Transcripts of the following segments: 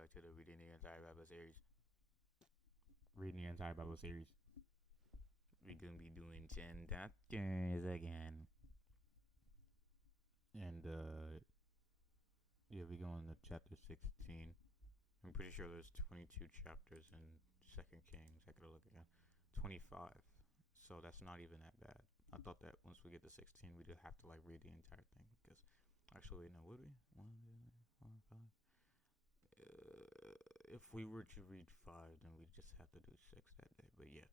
back to the Reading the Entire Bible series. Reading the Entire Bible series. We're gonna be doing 10 chapters again. And, yeah, we're going to chapter 16. I'm pretty sure there's 22 chapters in 2nd Kings. I gotta look again. 25. So that's not even that bad. I thought that once we get to 16, we'd have to, like, read the entire thing. Because, actually, no, would we? 1, 2, 3, 4, 5. If we were to read 5, then we'd just have to do 6 that day. But yeah,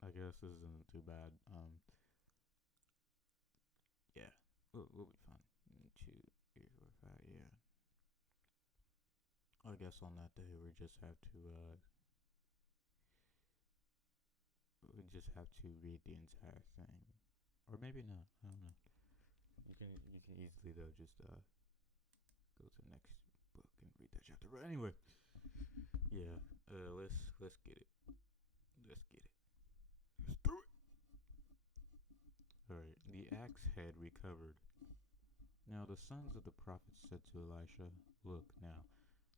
I guess this isn't too bad. Yeah, we'll be fine. 2, 3, 4, 5. Yeah, I guess on that day we just have to read the entire thing, or maybe not. I don't know. You can easily though just go to the next book and read that chapter. But anyway, yeah, let's get it. Let's get it. Let's do it. All right. The axe head recovered. Now the sons of the prophets said to Elisha, "Look now,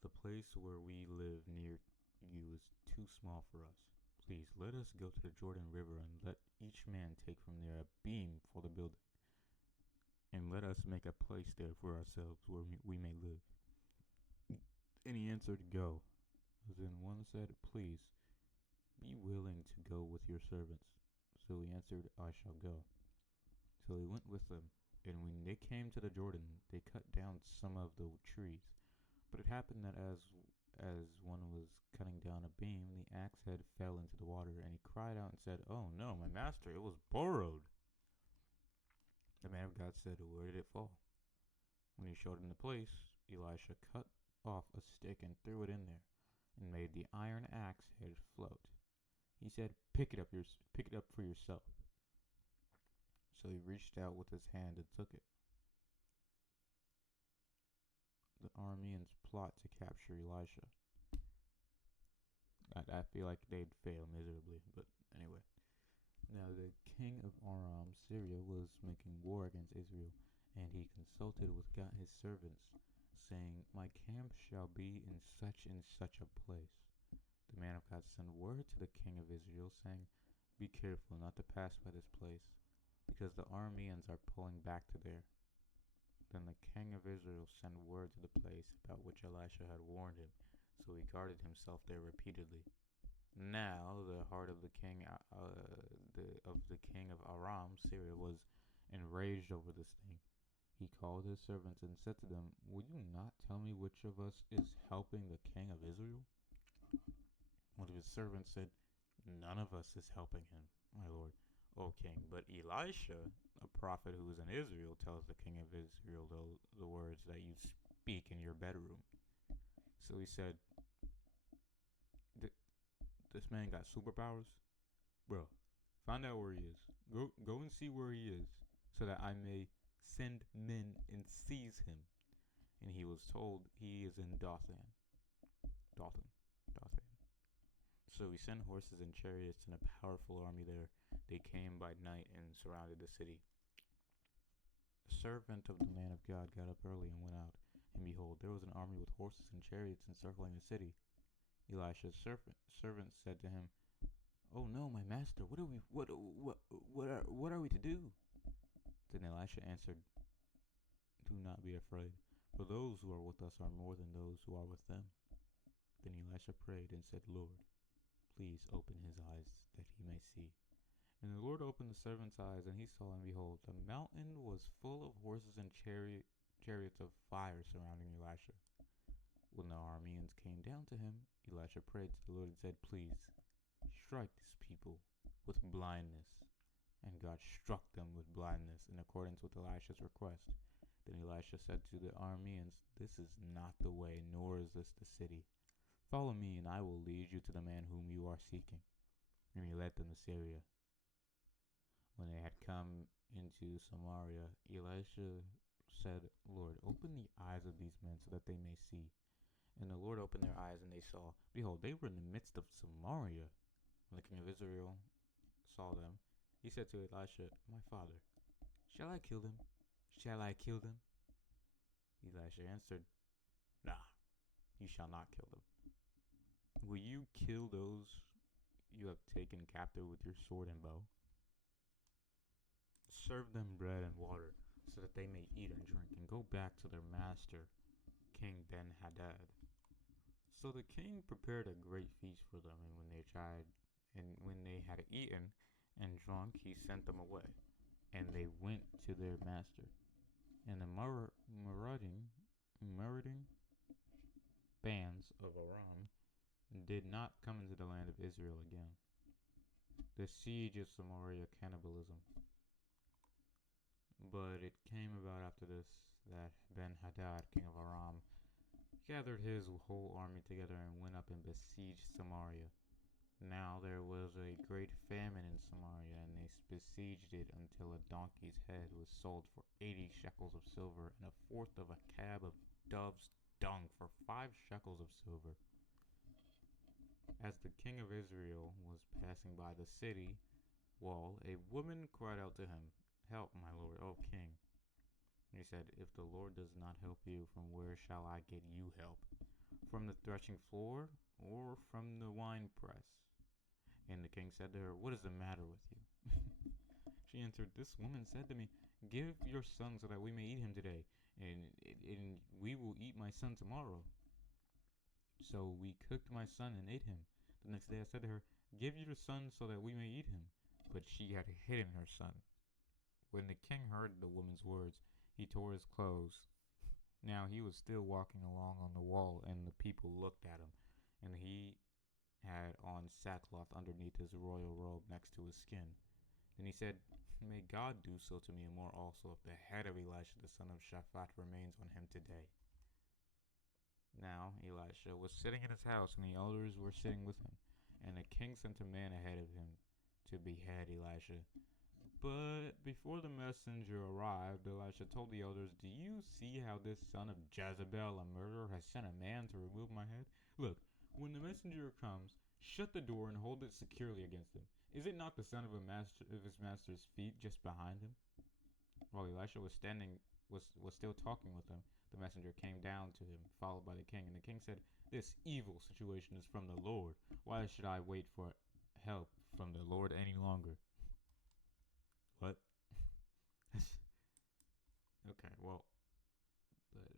the place where we live near you is too small for us. Please let us go to the Jordan River and let each man take from there a beam for the building. And let us make a place there for ourselves where we may live." And he answered, "Go." Then one said, "Please, be willing to go with your servants." So he answered, "I shall go." So he went with them. And when they came to the Jordan, they cut down some of the trees. But it happened that as one was cutting down a beam, the axe head fell into the water, and he cried out and said, "Oh no, my master, it was borrowed." The man of God said, "Where did it fall?" When he showed him the place, Elisha cut off a stick and threw it in there, and made the iron axe head float. He said, pick it up for yourself." So he reached out with his hand and took it. The Arameans plot to capture Elisha. I feel like they'd fail miserably, but anyway. Now the king of Aram, Syria, was making war against Israel, and he consulted with God his servants, saying, "My camp shall be in such and such a place." The man of God sent word to the king of Israel, saying, "Be careful not to pass by this place, because the Arameans are pulling back to there." Then the king of Israel sent word to the place about which Elisha had warned him, so he guarded himself there repeatedly. Now the heart of the king of Aram, Syria, was enraged over this thing. He called his servants and said to them, "Will you not tell me which of us is helping the king of Israel?" One of his servants said, "None of us is helping him, my lord, O king, but Elisha, a prophet who is in Israel, tells the king of Israel the words that you speak in your bedroom." So he said, "This man got superpowers? Bro, find out where he is. Go and see where he is, so that I may send men and seize him." And he was told he is in Dothan. So he sent horses and chariots and a powerful army there. They came by night and surrounded the city. The servant of the man of God got up early and went out, and behold, there was an army with horses and chariots encircling the city. Elisha's servant said to him, "Oh no, my master, what are we to do?" Then Elisha answered, "Do not be afraid, for those who are with us are more than those who are with them." Then Elisha prayed and said, "Lord, please open his eyes that he may see." And the Lord opened the servant's eyes, and he saw, and behold, the mountain was full of horses and chariots of fire surrounding Elisha. When the Arameans came down to him, Elisha prayed to the Lord and said, "Please, strike this people with blindness." And God struck them with blindness in accordance with Elisha's request. Then Elisha said to the Arameans, "This is not the way, nor is this the city. Follow me, and I will lead you to the man whom you are seeking." And he led them to Syria. When they had come into Samaria, Elisha said, "Lord, open the eyes of these men so that they may see." And the Lord opened their eyes, and they saw. Behold, they were in the midst of Samaria. When the king of Israel saw them, he said to Elisha, "My father, shall I kill them? Shall I kill them?" Elisha answered, Nah, you shall not kill them. Will you kill those you have taken captive with your sword and bow? Serve them bread and water, so that they may eat and drink, and go back to their master, King Ben-Hadad. So the king prepared a great feast for them, and when they had eaten and drunk, he sent them away, and they went to their master. And the marauding bands of Aram did not come into the land of Israel again. The siege of Samaria, cannibalism. But it came about after this that Ben-Hadad, king of Aram, gathered his whole army together and went up and besieged Samaria. Now there was a great famine in Samaria, and they besieged it until a donkey's head was sold for 80 shekels of silver, and a fourth of a cab of dove's dung for 5 shekels of silver. As the king of Israel was passing by the city wall, a woman cried out to him, Help, my lord, O king. He said, If the Lord does not help you, from where shall I get you help? From the threshing floor, or from the winepress? And the king said to her, What is the matter with you? She answered, This woman said to me, Give your son so that we may eat him today, and we will eat my son tomorrow. So we cooked my son and ate him. The next day I said to her, Give your son so that we may eat him. But she had hidden her son. When the king heard the woman's words, he tore his clothes. Now he was still walking along on the wall, and the people looked at him, and he had on sackcloth underneath his royal robe next to his skin. Then he said, May God do so to me and more also, if the head of Elisha the son of Shaphat remains on him today. Now Elisha was sitting in his house, and the elders were sitting with him. And the king sent a man ahead of him to behead Elisha. But before the messenger arrived, Elisha told the elders, Do you see how this son of Jezebel, a murderer, has sent a man to remove my head? Look, when the messenger comes, shut the door and hold it securely against him. Is it not the son of his master's feet just behind him? While Elisha was still talking with him, the messenger came down to him, followed by the king. And the king said, This evil situation is from the Lord. Why should I wait for help from the Lord any longer? What? Okay, well,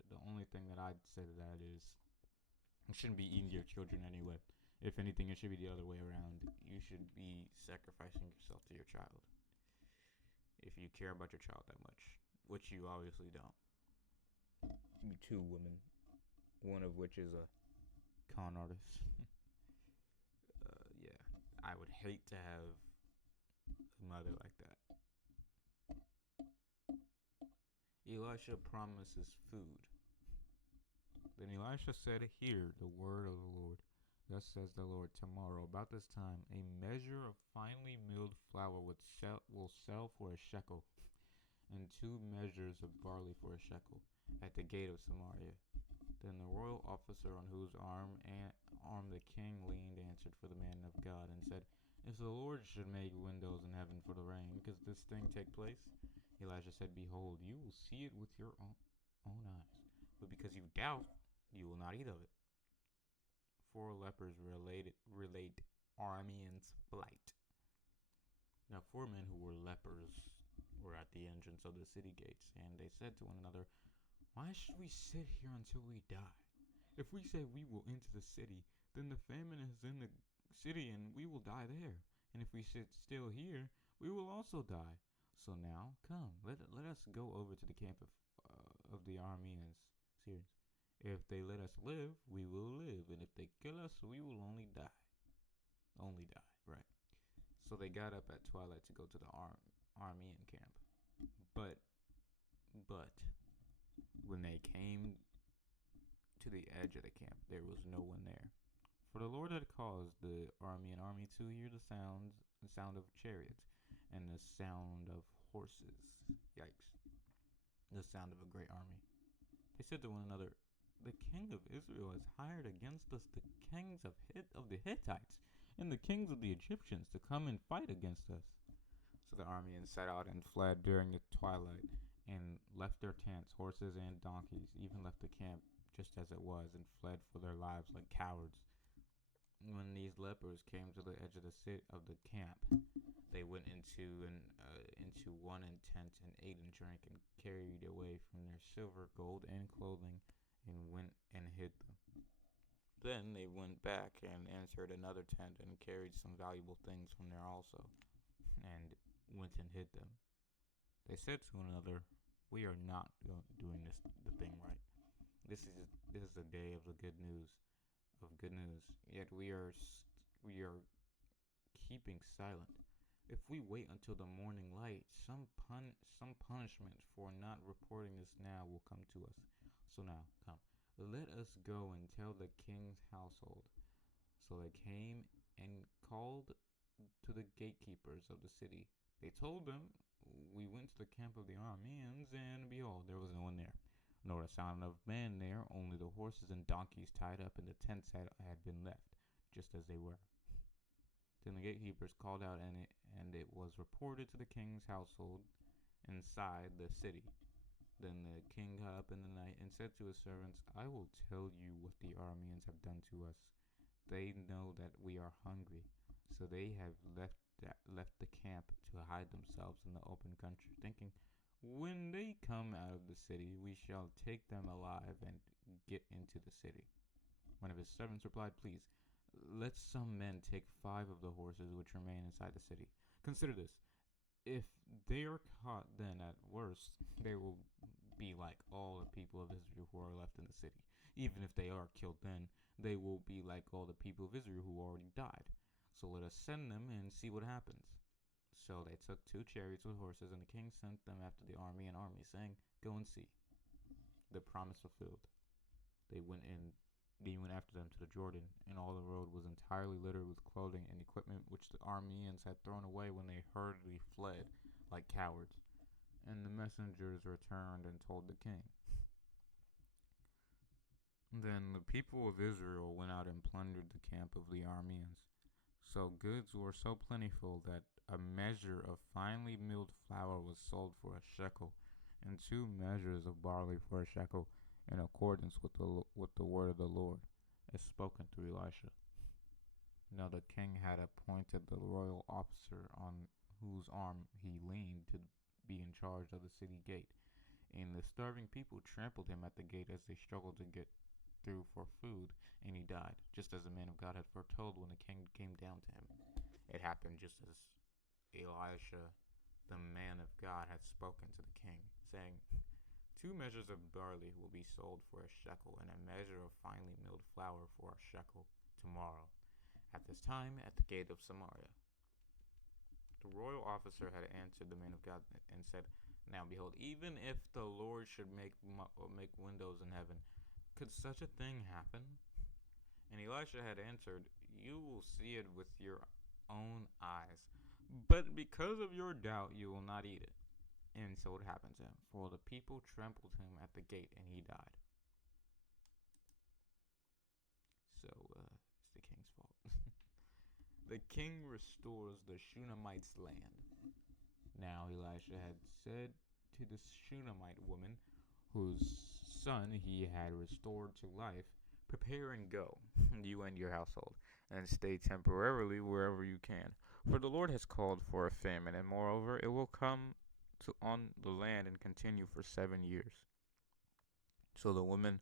the only thing that I'd say to that is, you shouldn't be eating your children anyway. If anything, it should be the other way around. You should be sacrificing yourself to your child. If you care about your child that much, which you obviously don't. You 2 women, one of which is a con artist. Yeah, I would hate to have a mother like that. Elisha promises food. Then Elisha said, Hear the word of the Lord. Thus says the Lord, Tomorrow, about this time, a measure of finely milled flour will sell for a shekel, and 2 measures of barley for a shekel, at the gate of Samaria. Then the royal officer on whose arm the king leaned answered for the man of God, and said, If the Lord should make windows in heaven for the rain, does this thing take place? Elisha said, Behold, you will see it with your own eyes, but because you doubt, you will not eat of it. 4 lepers relate Arameans' flight. Now 4 men who were lepers were at the entrance of the city gates, and they said to one another, Why should we sit here until we die? If we say we will into the city, then the famine is in the city, and we will die there. And if we sit still here, we will also die. So now, come, let us go over to the camp of the Arameans. Syrians. If they let us live, we will live, and if they kill us, we will only die. Only die, right? So they got up at twilight to go to the Aramean camp. But when they came to the edge of the camp, there was no one there. For the Lord had caused the Aramean army to hear the sound of chariots, and the sound of horses. Yikes. The sound of a great army. They said to one another, The king of Israel has hired against us the kings of the Hittites and the kings of the Egyptians to come and fight against us. So the Arameans set out and fled during the twilight, and left their tents, horses, and donkeys, even left the camp just as it was, and fled for their lives like cowards. When these lepers came to the edge of the camp, they went into one tent and ate and drank and carried away from their silver, gold, and clothing, and went and hid them. Then they went back and entered another tent and carried some valuable things from there also, and went and hid them. They said to one another, "We are not doing the thing right. This is a day of the good news. Yet we are keeping silent. If we wait until the morning light, some punishment for not reporting this now will come to us. So now, come, let us go and tell the king's household." So they came and called to the gatekeepers of the city. They told them, "We went to the camp of the Arameans, and behold, there was no one there, nor a sound of man there, only the horses and donkeys tied up in the tents had been left, just as they were." Then the gatekeepers called out, and it was reported to the king's household inside the city. Then the king got up in the night and said to his servants, "I will tell you what the Arameans have done to us. They know that we are hungry, so they have left the camp to hide themselves in the open country, thinking, 'When they come out of the city, we shall take them alive and get into the city.' One of his servants replied, 'Please, let some men take 5 of the horses which remain inside the city. Consider this. If they are caught, then at worst they will be like all the people of Israel who are left in the city. Even if they are killed, then they will be like all the people of Israel who already died. So let us send them and see what happens.' So they took 2 chariots with horses, and the king sent them after the army, saying, 'Go and see.' The promise fulfilled. They went after them to the Jordan, and all the road was entirely littered with clothing and equipment which the Arameans had thrown away when they hurriedly fled like cowards. And the messengers returned and told the king. Then the people of Israel went out and plundered the camp of the Arameans. So goods were so plentiful that a measure of finely milled flour was sold for a shekel, and 2 measures of barley for a shekel, in accordance with the word of the Lord, as spoken through Elisha. Now the king had appointed the royal officer on whose arm he leaned to be in charge of the city gate, and the starving people trampled him at the gate as they struggled to get through for food, and he died, just as the man of God had foretold when the king came down to him. It happened just as Elisha, the man of God, had spoken to the king, saying, 2 measures of barley will be sold for a shekel, and a measure of finely milled flour for a shekel tomorrow, at this time, at the gate of Samaria." The royal officer had answered the man of God and said, "Now behold, even if the Lord should make windows in heaven, could such a thing happen?" And Elisha had answered, "You will see it with your own eyes, but because of your doubt you will not eat it." And so it happened to him, for the people trampled him at the gate, and he died. So it's the king's fault. The king restores the Shunammite's land. Now Elisha had said to the Shunammite woman, whose son he had restored to life, "Prepare and go, you and your household, and stay temporarily wherever you can. For the Lord has called for a famine, and moreover it will come on the land and continue for 7 years." So the woman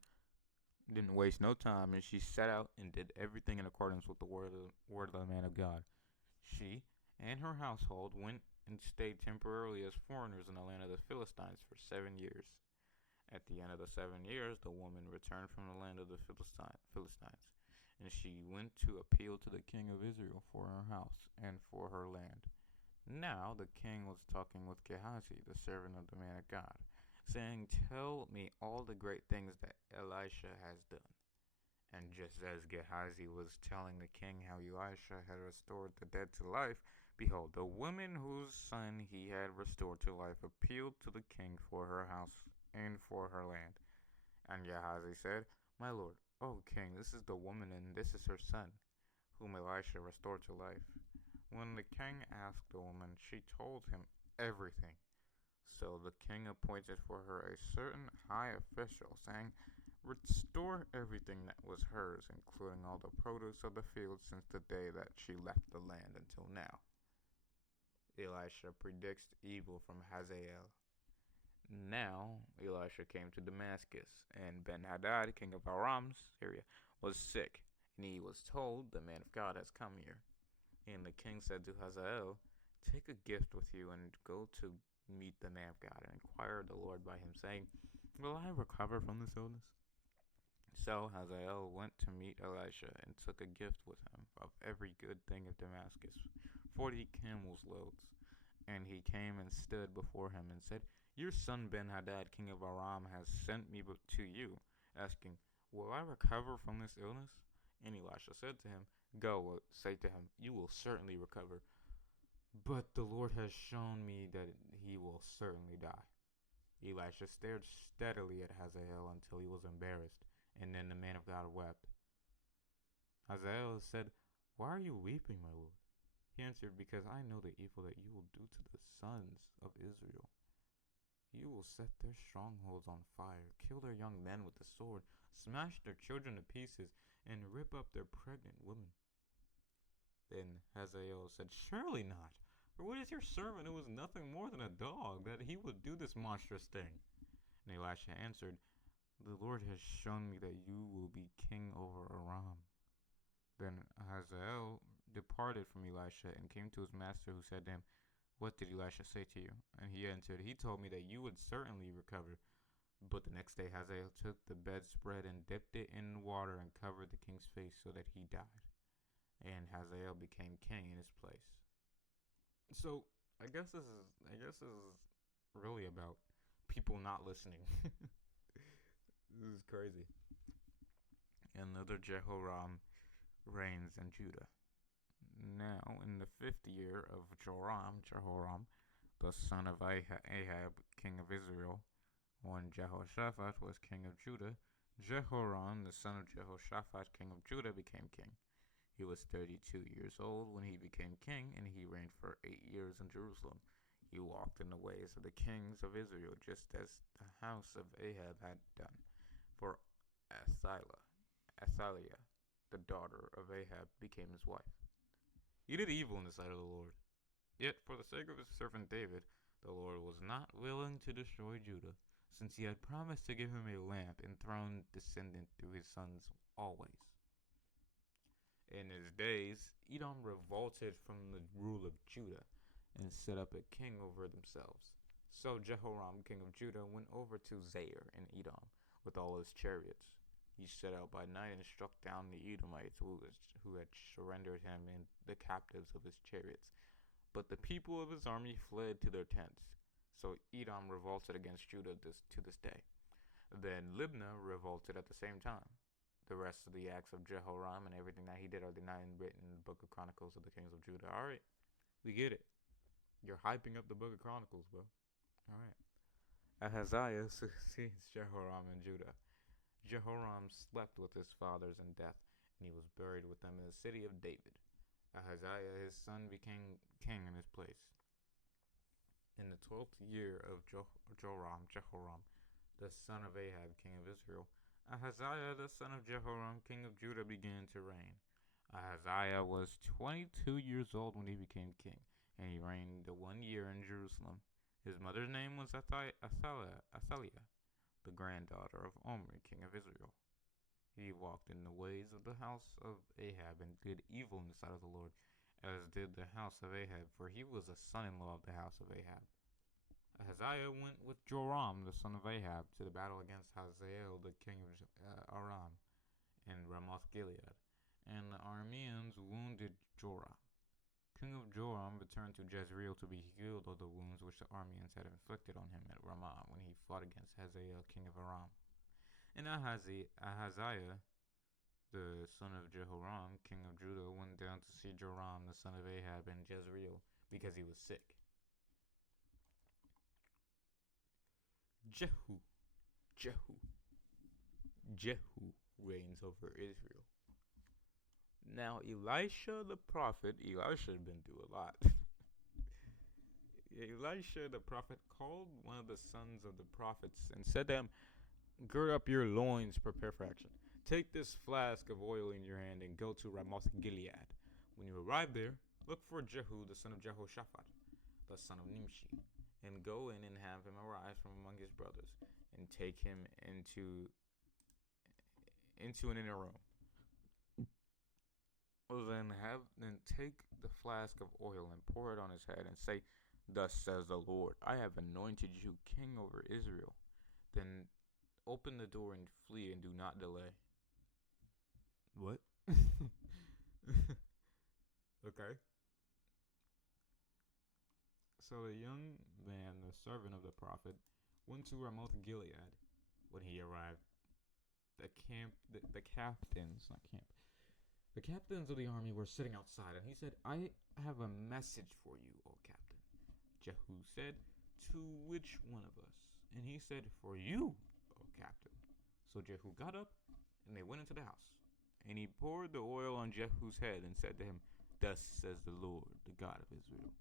didn't waste no time, and she set out and did everything in accordance with the word of the man of God. She and her household went and stayed temporarily as foreigners in the land of the Philistines for 7 years. At the end of the 7 years, the woman returned from the land of the Philistines, and she went to appeal to the king of Israel for her house and for her land. Now the king was talking with Gehazi, the servant of the man of God, saying, "Tell me all the great things that Elisha has done." And just as Gehazi was telling the king how Elisha had restored the dead to life, behold, the woman whose son he had restored to life appealed to the king for her house and for her land. And Gehazi said, "My lord, O king, this is the woman, and this is her son, whom Elisha restored to life." When the king asked the woman, she told him everything. So the king appointed for her a certain high official, saying, "Restore everything that was hers, including all the produce of the field since the day that she left the land until now." Elisha predicts evil from Hazael. Now Elisha came to Damascus, and Ben-Hadad, king of Aram, Syria, was sick, and he was told, "The man of God has come here." And the king said to Hazael, "Take a gift with you and go to meet the man of God, and inquire of the Lord by him, saying, 'Will I recover from this illness?'" So Hazael went to meet Elisha and took a gift with him of every good thing of Damascus, 40 camels' loads. And he came and stood before him and said, "Your son Ben-Hadad, king of Aram, has sent me to you, asking, 'Will I recover from this illness?'" And Elisha said to him, "Go, say to him, 'You will certainly recover.' But the Lord has shown me that he will certainly die." Elisha stared steadily at Hazael until he was embarrassed, and then the man of God wept. Hazael said, "Why are you weeping, my lord?" He answered, "Because I know the evil that you will do to the sons of Israel. You will set their strongholds on fire, kill their young men with the sword, smash their children to pieces, and rip up their pregnant women." Then Hazael said, "Surely not. For what is your servant, who is nothing more than a dog, that he would do this monstrous thing?" And Elisha answered, "The Lord has shown me that you will be king over Aram." Then Hazael departed from Elisha and came to his master, who said to him, "What did Elisha say to you?" And he answered, "He told me that you would certainly recover." But the next day Hazael took the bedspread and dipped it in water and covered the king's face so that he died. And Hazael became king in his place. So I guess this is really about people not listening. This is crazy. Another Jehoram reigns in Judah. Now, in the 5th year of Jehoram, the son of Ahab, king of Israel, when Jehoshaphat was king of Judah, Jehoram, the son of Jehoshaphat, king of Judah, became king. He was 32 years old when he became king, and he reigned for 8 years in Jerusalem. He walked in the ways of the kings of Israel, just as the house of Ahab had done. For Athaliah, the daughter of Ahab, became his wife. He did evil in the sight of the Lord. Yet, for the sake of his servant David, the Lord was not willing to destroy Judah, since he had promised to give him a lamp and throne descendant through his sons always. In his days, Edom revolted from the rule of Judah and set up a king over themselves. So Jehoram, king of Judah, went over to Zair in Edom with all his chariots. He set out by night and struck down the Edomites who had surrendered him and the captives of his chariots. But the people of his army fled to their tents. So Edom revolted against Judah to this day. Then Libnah revolted at the same time. The rest of the acts of Jehoram and everything that he did are denied and written in the book of Chronicles of the kings of Judah. All right, we get it. You're hyping up the book of Chronicles, bro. All right. Ahaziah succeeds Jehoram in Judah. Jehoram slept with his fathers in death, and he was buried with them in the city of David. Ahaziah, his son, became king in his place. In the 12th year of Jehoram, the son of Ahab, king of Israel, Ahaziah, the son of Jehoram, king of Judah, began to reign. Ahaziah was 22 years old when he became king, and he reigned 1 year in Jerusalem. His mother's name was Athaliah, the granddaughter of Omri, king of Israel. He walked in the ways of the house of Ahab and did evil in the sight of the Lord, as did the house of Ahab, for he was a son-in-law of the house of Ahab. Ahaziah went with Joram, the son of Ahab, to the battle against Hazael, the king of Aram, in Ramoth-Gilead, and the Arameans wounded Joram. King of Joram returned to Jezreel to be healed of the wounds which the Arameans had inflicted on him at Ramah when he fought against Hazael, king of Aram. And Ahaziah, the son of Jehoram, king of Judah, went down to see Joram, the son of Ahab, in Jezreel, because he was sick. Jehu reigns over Israel. Now Elisha the prophet, Elisha had been through a lot. Elisha the prophet called one of the sons of the prophets and said to him, "Gird up your loins, prepare for action. Take this flask of oil in your hand and go to Ramoth Gilead. When you arrive there, look for Jehu the son of Jehoshaphat, the son of Nimshi, and go in and have him arise from among his brothers, and take him into an inner room. Then take the flask of oil and pour it on his head, and say, 'Thus says the Lord, I have anointed you king over Israel.' Then open the door and flee, and do not delay." What? Okay. So the young man, the servant of the prophet, went to Ramoth Gilead. When he arrived, the captains, not camp, the captains of the army were sitting outside, and he said, "I have a message for you, O captain." Jehu said, "To which one of us?" And he said, "For you, O captain." So Jehu got up, and they went into the house. And he poured the oil on Jehu's head and said to him, "Thus says the Lord, the God of Israel,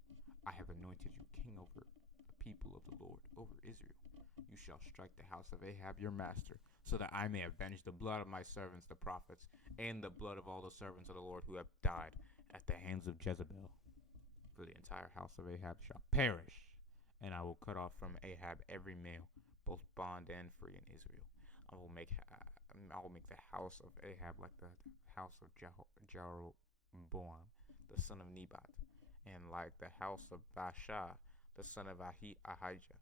I have anointed you king over the people of the Lord, over Israel. You shall strike the house of Ahab your master, so that I may avenge the blood of my servants the prophets, and the blood of all the servants of the Lord who have died at the hands of Jezebel. For the entire house of Ahab shall perish, and I will cut off from Ahab every male, both bond and free in Israel. I will make the house of Ahab like the house of Jeroboam, the son of Nebat, and like the house of Baasha, the son of Ahijah.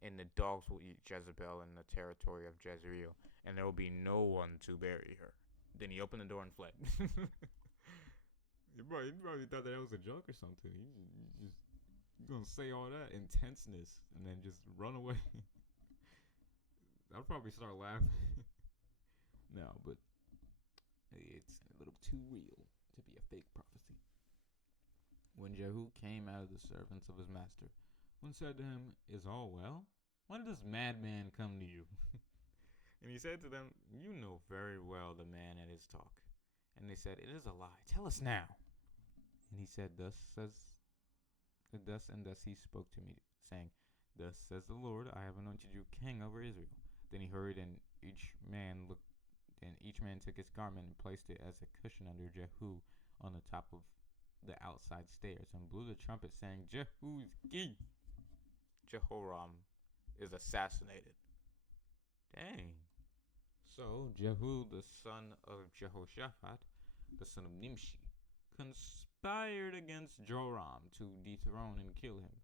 And the dogs will eat Jezebel in the territory of Jezreel, and there will be no one to bury her." Then he opened the door and fled. He probably thought that was a joke or something. He just gonna say all that intenseness and then just run away. I'll probably start laughing. No, but it's a little too real to be a fake prophecy. When Jehu came out of the servants of his master, one said to him, "Is all well? Why did this madman come to you?" And he said to them, "You know very well the man and his talk." And they said, "It is a lie. Tell us now." And he said, Thus he spoke to me, saying, "Thus says the Lord, I have anointed you king over Israel." Then he hurried, and each man took his garment and placed it as a cushion under Jehu on the top of the outside stairs, and blew the trumpet, saying, "Jehu's king." Jehoram is assassinated. Dang. So Jehu, the son of Jehoshaphat, the son of Nimshi, conspired against Joram to dethrone and kill him.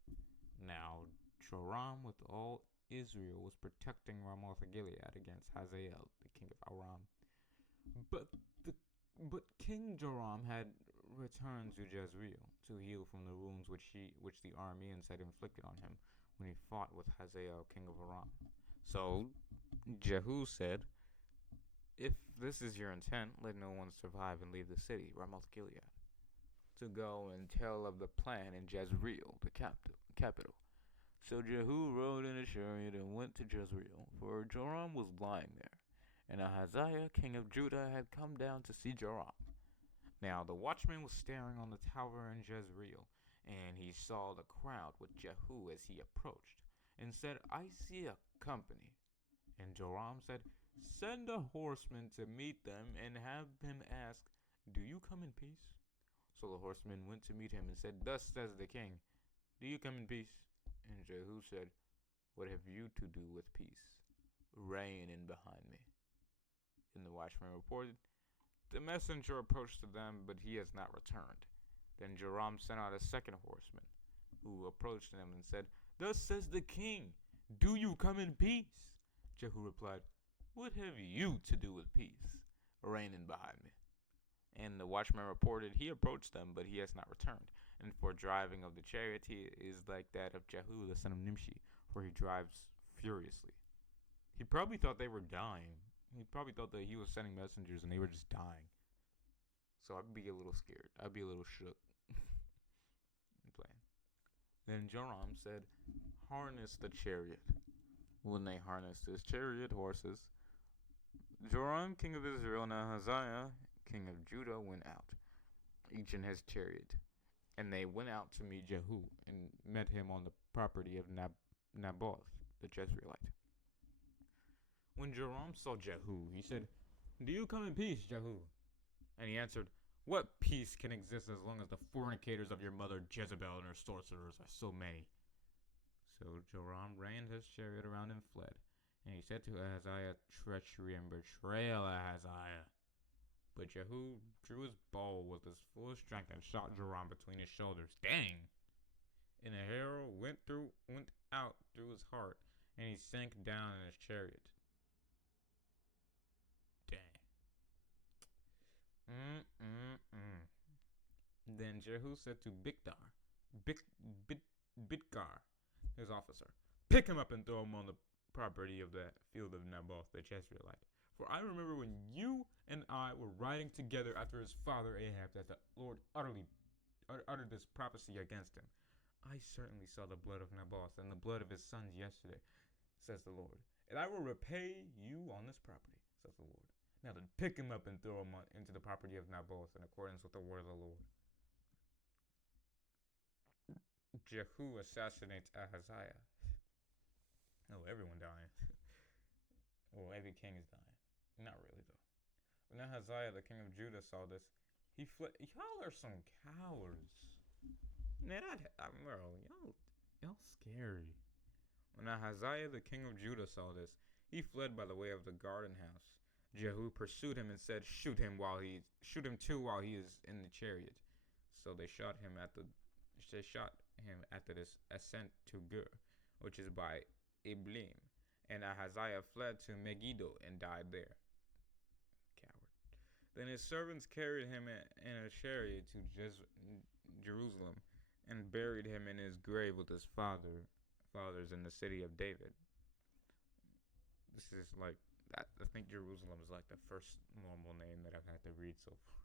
Now Joram with all Israel was protecting Ramoth Gilead against Hazael, the king of Aram. But King Joram had returned to Jezreel to heal from the wounds which the Arameans had inflicted on him when he fought with Hazael, king of Aram. So Jehu said, "If this is your intent, let no one survive and leave the city, Ramoth Gilead, to go and tell of the plan in Jezreel, the capital." So Jehu rode in a chariot and went to Jezreel, for Joram was lying there, and Ahaziah, king of Judah, had come down to see Joram. Now the watchman was staring on the tower in Jezreel, and he saw the crowd with Jehu as he approached, and said, "I see a company." And Joram said, "Send a horseman to meet them, and have him ask, 'Do you come in peace?'" So the horseman went to meet him and said, "Thus says the king, 'Do you come in peace?'" And Jehu said, "What have you to do with peace? Rein in behind me." And the watchman reported, "The messenger approached to them, but he has not returned." Then Joram sent out a second horseman, who approached them and said, "Thus says the king, 'Do you come in peace?'" Jehu replied, "What have you to do with peace? Rein in behind me." And the watchman reported, "He approached them, but he has not returned. And for driving of the chariot, he is like that of Jehu, the son of Nimshi, for he drives furiously." He probably thought they were dying. He probably thought that he was sending messengers and they were just dying. So I'd be a little scared. I'd be a little shook. And playing. Then Joram said, "Harness the chariot." When they harnessed his chariot horses, Joram, king of Israel, and Ahaziah, king of Judah, went out, each in his chariot. and they went out to meet Jehu and met him on the property of Naboth, the Jezreelite. When Joram saw Jehu, he said, "Do you come in peace, Jehu?" And he answered, "What peace can exist as long as the fornicators of your mother Jezebel and her sorcerers are so many?" So Joram ran his chariot around and fled. And he said to Ahaziah, "Treachery and betrayal, Ahaziah." But Jehu drew his bow with his full strength and shot Joram between his shoulders. Dang! And the arrow went out through his heart, and he sank down in his chariot. Dang. Then Jehu said to Bidkar, his officer, "Pick him up and throw him on the property of the field of Naboth the Jezreelite. For I remember when you and I were riding together after his father Ahab that the Lord uttered this prophecy against him. I certainly saw the blood of Naboth and the blood of his sons yesterday, says the Lord, and I will repay you on this property, says the Lord. Now then, pick him up and throw him into the property of Naboth in accordance with the word of the Lord." Jehu assassinates Ahaziah. Oh, everyone dying. Well, every king is dying. Not really, though. When Ahaziah, the king of Judah, saw this, he fled. Y'all are some cowards. Man, y'all scary. When Ahaziah, the king of Judah, saw this, he fled by the way of the garden house. Jehu pursued him and said, shoot him too while he is in the chariot. So they shot him after this ascent to Gur, which is by Iblim. And Ahaziah fled to Megiddo and died there. Coward. Then his servants carried him in a chariot to Jerusalem and buried him in his grave with his fathers in the city of David. This is like, I think Jerusalem is like the first normal name that I've had to read so far.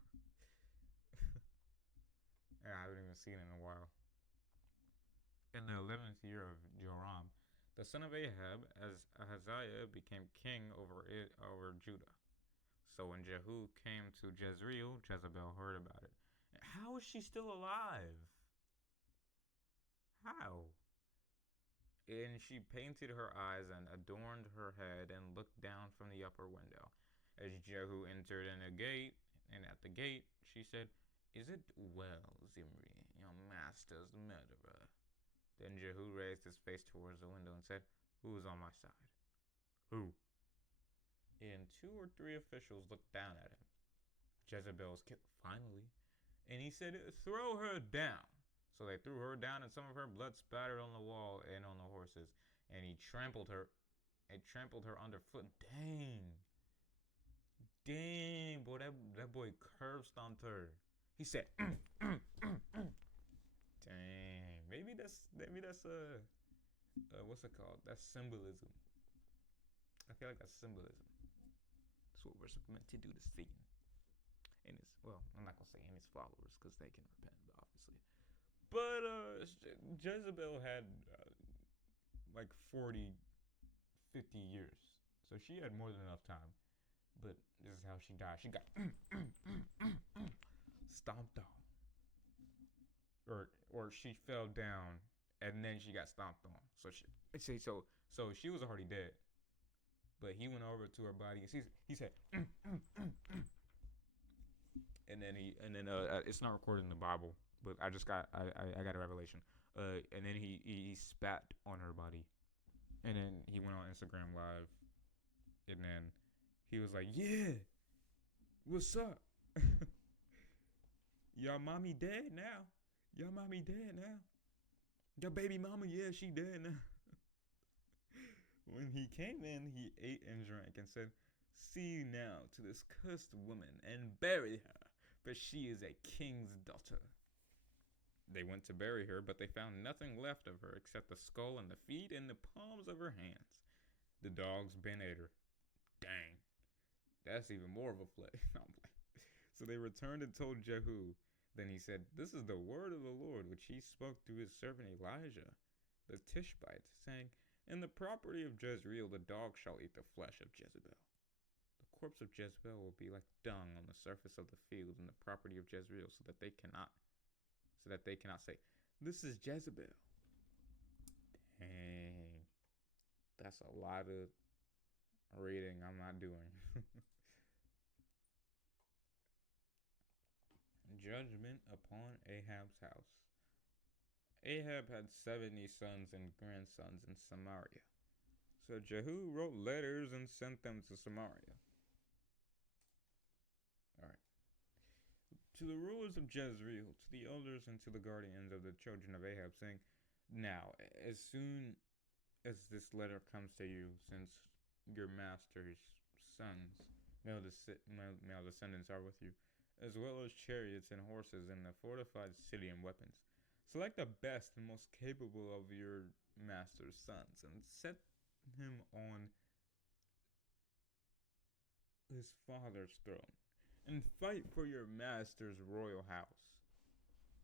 Yeah, I haven't even seen it in a while. In the 11th year of Joram, the son of Ahab, as Ahaziah became king over Judah. So when Jehu came to Jezreel, Jezebel heard about it. How is she still alive? How? And she painted her eyes and adorned her head and looked down from the upper window. As Jehu entered and at the gate, she said, "Is it well, Zimri, your master's murderer?" Then Jehu raised his face towards the window and said, "Who is on my side?" "Who?" And 2 or 3 officials looked down at him. Jezebel's killed, finally. And he said, "Throw her down." So they threw her down, and some of her blood spattered on the wall and on the horses. And he trampled her underfoot. Dang, boy, that boy curb stomped her. He said, Dang, maybe that's what's it called? That's symbolism. I feel like that's symbolism. That's what we're meant to do to Satan. And I'm not gonna say and his followers because they can repent, obviously. But Jezebel had like 40, 50 years, so she had more than enough time. But this is how she died. She got stomped on, or she fell down and then she got stomped on. So she was already dead. But he went over to her body and he said, and then it's not recorded in the Bible, but I got a revelation. And then he spat on her body, and then he went on Instagram Live, and then he was like, "Yeah, what's up? Y'all mommy dead now. Y'all mommy dead now. Your baby mama, yeah, she dead now." When he came in, he ate and drank and said, "See now to this cursed woman and bury her, for she is a king's daughter." They went to bury her, but they found nothing left of her except the skull and the feet and the palms of her hands. The dogs ate her. Dang. That's even more of a flay. So they returned and told Jehu. Then he said, "This is the word of the Lord, which he spoke through his servant Elijah, the Tishbite, saying, in the property of Jezreel, the dog shall eat the flesh of Jezebel. The corpse of Jezebel will be like dung on the surface of the field in the property of Jezreel, so that they cannot so that they cannot say, "This is Jezebel." Dang. That's a lot of reading I'm not doing. Judgment upon Ahab's house. Ahab had 70 sons and grandsons in Samaria. So Jehu wrote letters and sent them to Samaria. Alright. To the rulers of Jezreel, to the elders, and to the guardians of the children of Ahab, saying, Now, as soon as this letter comes to you, since your master's sons, male descendants, are with you, as well as chariots and horses and the fortified city and weapons, select the best and most capable of your master's sons, and set him on his father's throne, and fight for your master's royal house.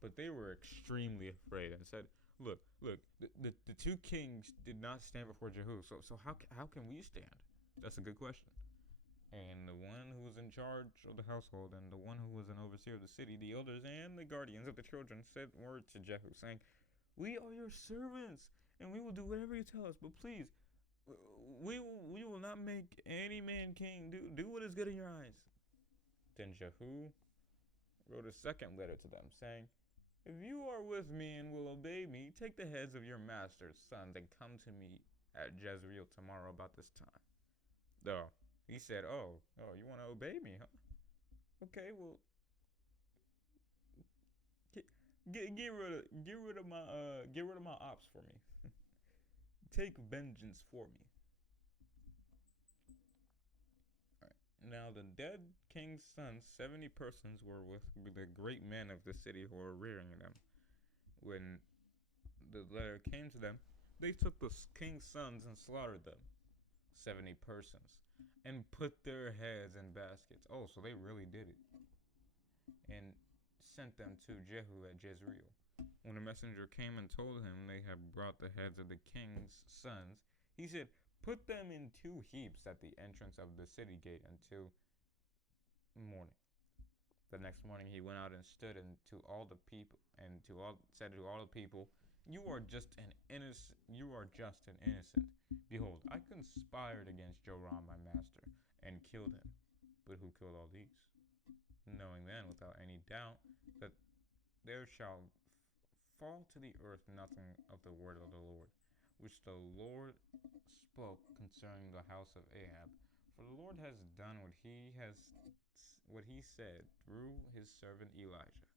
But they were extremely afraid and said, Look, the two kings did not stand before Jehu, so how can we stand? That's a good question. And the one who was in charge of the household and the one who was an overseer of the city, the elders and the guardians of the children, sent word to Jehu, saying, We are your servants, and we will do whatever you tell us, but please, we will not make any man king. Do what is good in your eyes. Then Jehu wrote a second letter to them, saying, If you are with me and will obey me, take the heads of your master's sons and come to me at Jezreel tomorrow about this time. Though he said, "Oh, you want to obey me, huh? Okay, well, get rid of my ops for me. Take vengeance for me." Now the dead king's sons, 70 persons, were with the great men of the city who were rearing them. When the letter came to them, they took the king's sons and slaughtered them, 70 persons, and put their heads in baskets. Oh, so they really did it. And sent them to Jehu at Jezreel. When the messenger came and told him they had brought the heads of the king's sons, he said, Put them in 2 heaps at the entrance of the city gate until morning. The next morning he went out and stood to all the people, and said to all the people, You are just and innocent. Behold, I conspired against Joram my master, and killed him. But who killed all these? Knowing then, without any doubt, that there shall fall to the earth nothing of the word of the Lord, which the Lord spoke concerning the house of Ahab. For the Lord has done what he said through his servant Elijah.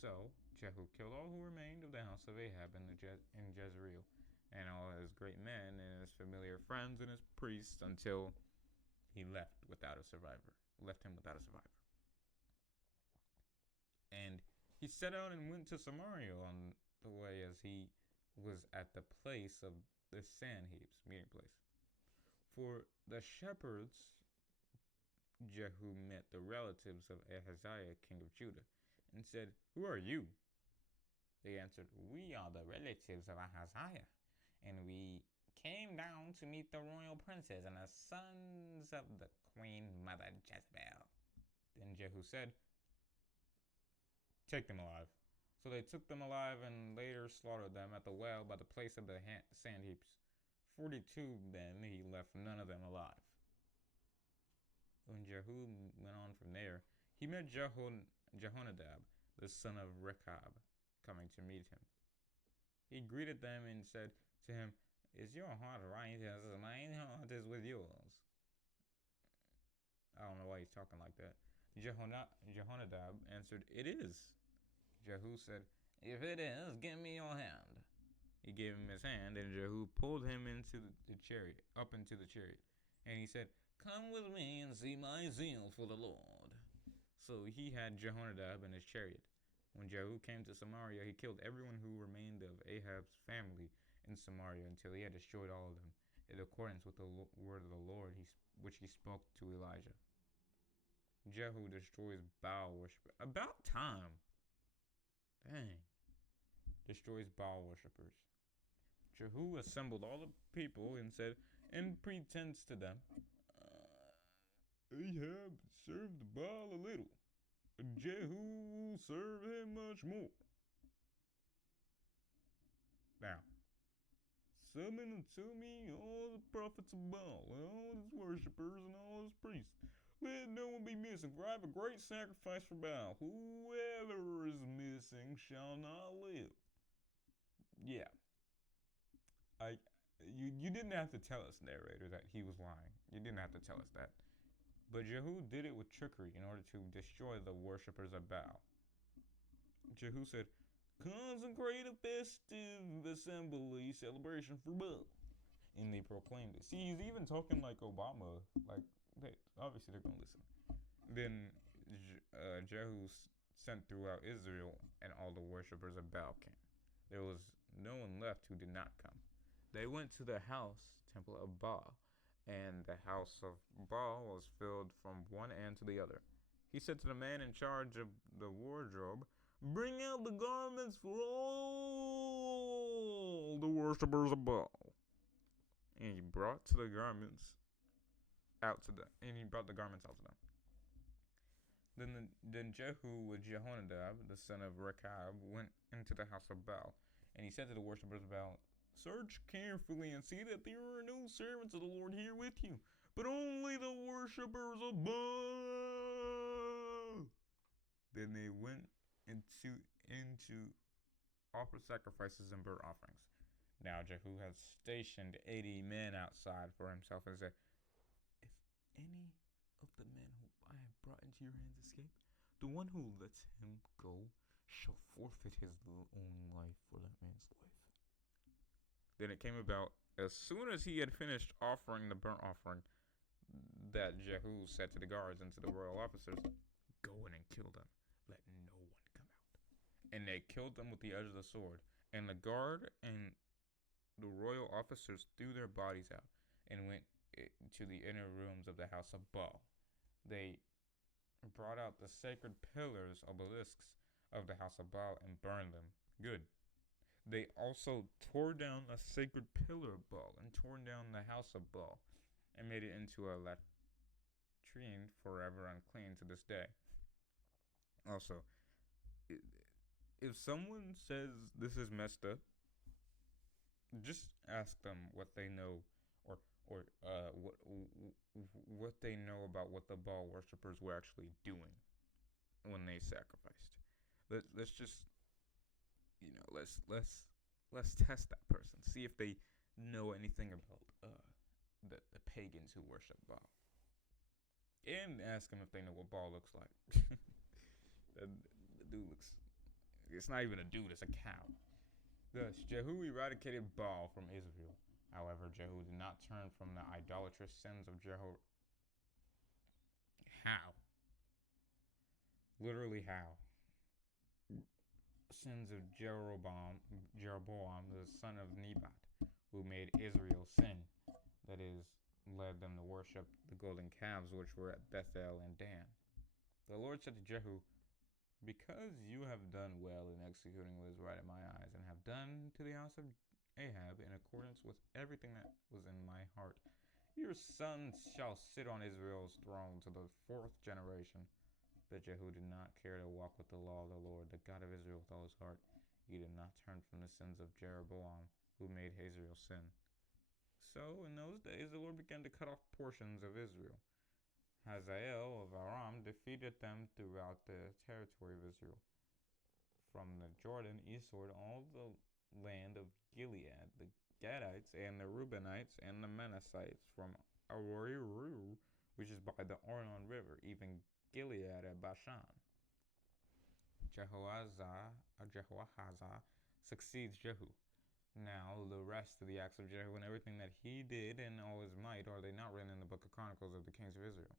So Jehu killed all who remained of the house of Ahab in Jezreel, and all his great men and his familiar friends and his priests, until he left him without a survivor. And he set out and went to Samaria on the way, as he was at the place of the sand heaps, meeting place. For the shepherds, Jehu met the relatives of Ahaziah, king of Judah, and said, Who are you? They answered, We are the relatives of Ahaziah, and we came down to meet the royal princes and the sons of the queen mother Jezebel. Then Jehu said, Take them alive. So they took them alive and later slaughtered them at the well by the place of the sand heaps. 42 then he left none of them alive. When Jehu went on from there, he met Jehonadab, the son of Rechab, coming to meet him. He greeted them and said to him, Is your heart right as mine heart is with yours? I don't know why he's talking like that. Jehonadab answered, It is. Jehu said, If it is, give me your hand. He gave him his hand, and Jehu pulled him into the chariot, and he said, Come with me and see my zeal for the Lord. So he had Jehonadab in his chariot. When Jehu came to Samaria, he killed everyone who remained of Ahab's family in Samaria until he had destroyed all of them, in accordance with the word of the Lord which he spoke to Elijah. Jehu destroys Baal worship. About time. Dang. Destroys Baal worshippers. Jehu assembled all the people and said, in pretense to them, Ahab served Baal a little, Jehu served him much more. summon to me all the prophets of Baal, and all his worshippers, and all his priests. Let no one be missing, for I have a great sacrifice for Baal. Whoever is missing shall not live. Yeah. You didn't have to tell us, narrator, that he was lying. You didn't have to tell us that. But Jehu did it with trickery in order to destroy the worshippers of Baal. Jehu said, consecrate a festive assembly celebration for Baal. And they proclaimed it. See, he's even talking like Obama. Like, obviously they're going to listen. Then Jehu sent throughout Israel, and all the worshippers of Baal came. There was no one left who did not come. They went to the temple of Baal, and the house of Baal was filled from one end to the other. He said to the man in charge of the wardrobe, bring out the garments for all the worshippers of Baal. And he brought the garments out to them. Then Jehu with Jehonadab, the son of Rechab, went into the house of Baal, and he said to the worshippers of Baal, search carefully and see that there are no servants of the Lord here with you, but only the worshippers of Baal. Then they went into offer sacrifices and burnt offerings. Now Jehu had stationed 80 men outside for himself and said, if any of the men who I have brought into your hands escape, the one who lets him go shall forfeit his own life for that man's life. Then it came about, as soon as he had finished offering the burnt offering, that Jehu said to the guards and to the royal officers, go in and kill them. Let no one come out. And they killed them with the edge of the sword. And the guard and the royal officers threw their bodies out and went to the inner rooms of the house of Baal. They brought out the sacred obelisks of the house of Baal and burned them. Good. They also tore down a sacred pillar of Baal and torn down the house of Baal and made it into a latrine forever unclean to this day. Also, if someone says this is messed up, just ask them what they know or what they know about what the Baal worshippers were actually doing when they sacrificed. Let's just, let's test that person. See if they know anything about the pagans who worship Baal. And ask them if they know what Baal looks like. The dude looks, it's not even a dude, it's a cow. Thus, Jehu eradicated Baal from Israel. However, Jehu did not turn from the idolatrous sins of How? Literally how? Sins of Jeroboam, the son of Nebat, who made Israel sin. That is, led them to worship the golden calves which were at Bethel and Dan. The Lord said to Jehu, because you have done well in executing what is right in my eyes, and have done to the house of Ahab in accordance with everything that was in my heart, your sons shall sit on Israel's throne to the 4th generation. But Jehu did not care to walk with the law of the Lord, the God of Israel, with all his heart. He did not turn from the sins of Jeroboam, who made Israel sin. So in those days the Lord began to cut off portions of Israel. Hazael of Aram defeated them throughout the territory of Israel, from the Jordan eastward, all the land of Gilead, the Gadites and the Reubenites and the Manassites, from Aroer, which is by the Arnon River, even Gilead and Bashan. Jehoahaz succeeds Jehu. Now the rest of the acts of Jehu and everything that he did and all his might, are they not written in the book of Chronicles of the kings of Israel?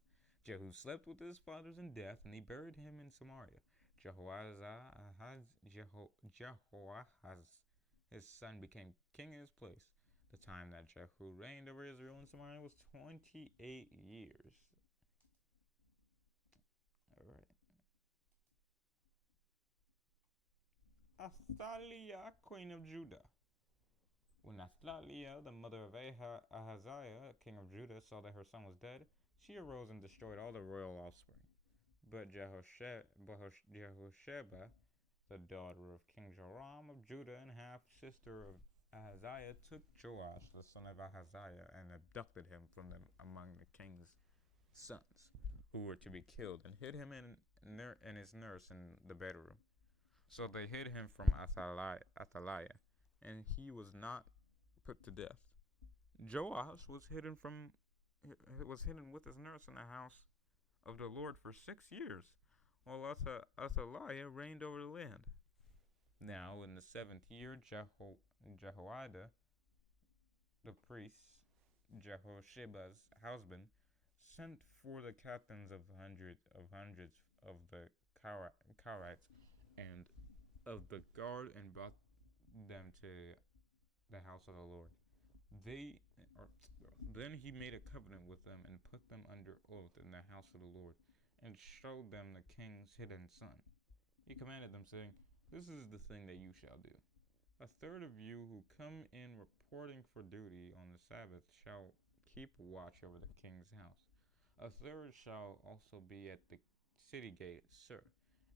Jehu slept with his fathers in death, and he buried him in Samaria. Jehoahaz, his son, became king in his place. The time that Jehu reigned over Israel in Samaria was 28 years. All right. Athaliah, queen of Judah. When Athaliah, the mother of Ahaziah, king of Judah, saw that her son was dead, she arose and destroyed all the royal offspring. But Jehosheba, the daughter of King Joram of Judah and half-sister of Ahaziah took Joash, the son of Ahaziah, and abducted him from them among the king's sons, who were to be killed, and hid him in his nurse in the bedroom. So they hid him from Athaliah, and he was not put to death. Joash was hidden with his nurse in the house of the Lord for 6 years, while Athaliah reigned over the land. Now, in the 7th year, Jehoiada, the priest, Jehoshabe's husband, sent for the captains of hundreds of the Karites and of the guard, and brought them to the house of the Lord. They or, then he made a covenant with them and put them under oath in the house of the Lord, and showed them the king's hidden son. He commanded them, saying, "This is the thing that you shall do. A third of you who come in reporting for duty on the Sabbath shall keep watch over the king's house. A third shall also be at the city gate, sir,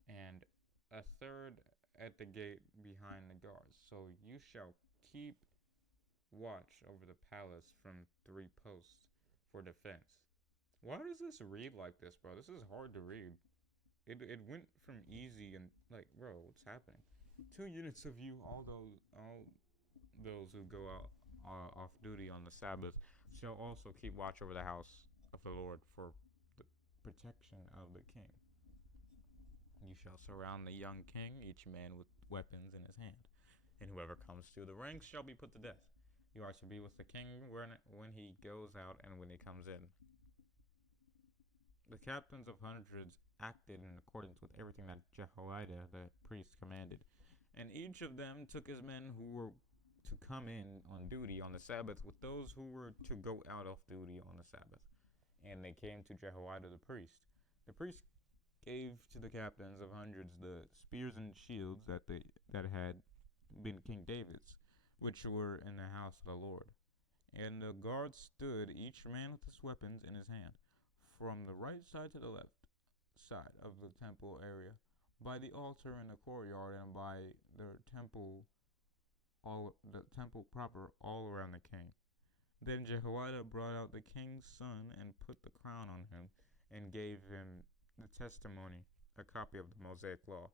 and a third at the gate behind the guards. So you shall keep watch over the palace from 3 posts for defense." Why does this read like this, bro? This is hard to read. It went from easy and like, bro, what's happening? 2 units of you, all those who go out off duty on the Sabbath, shall also keep watch over the house of the Lord for the protection of the king. You shall surround the young king, each man with weapons in his hand, and whoever comes through the ranks shall be put to death. You are to be with the king when he goes out and when he comes in. The captains of hundreds acted in accordance with everything that Jehoiada the priest commanded, and each of them took his men who were to come in on duty on the Sabbath with those who were to go out off duty on the Sabbath. And they came to Jehoiada the priest. The priest gave to the captains of hundreds the spears and shields that had been King David's, which were in the house of the Lord. And the guards stood, each man with his weapons in his hand, from the right side to the left side of the temple area, by the altar in the courtyard, and by the temple proper, all around the king. Then Jehoiada brought out the king's son and put the crown on him, and gave him the testimony, a copy of the Mosaic law.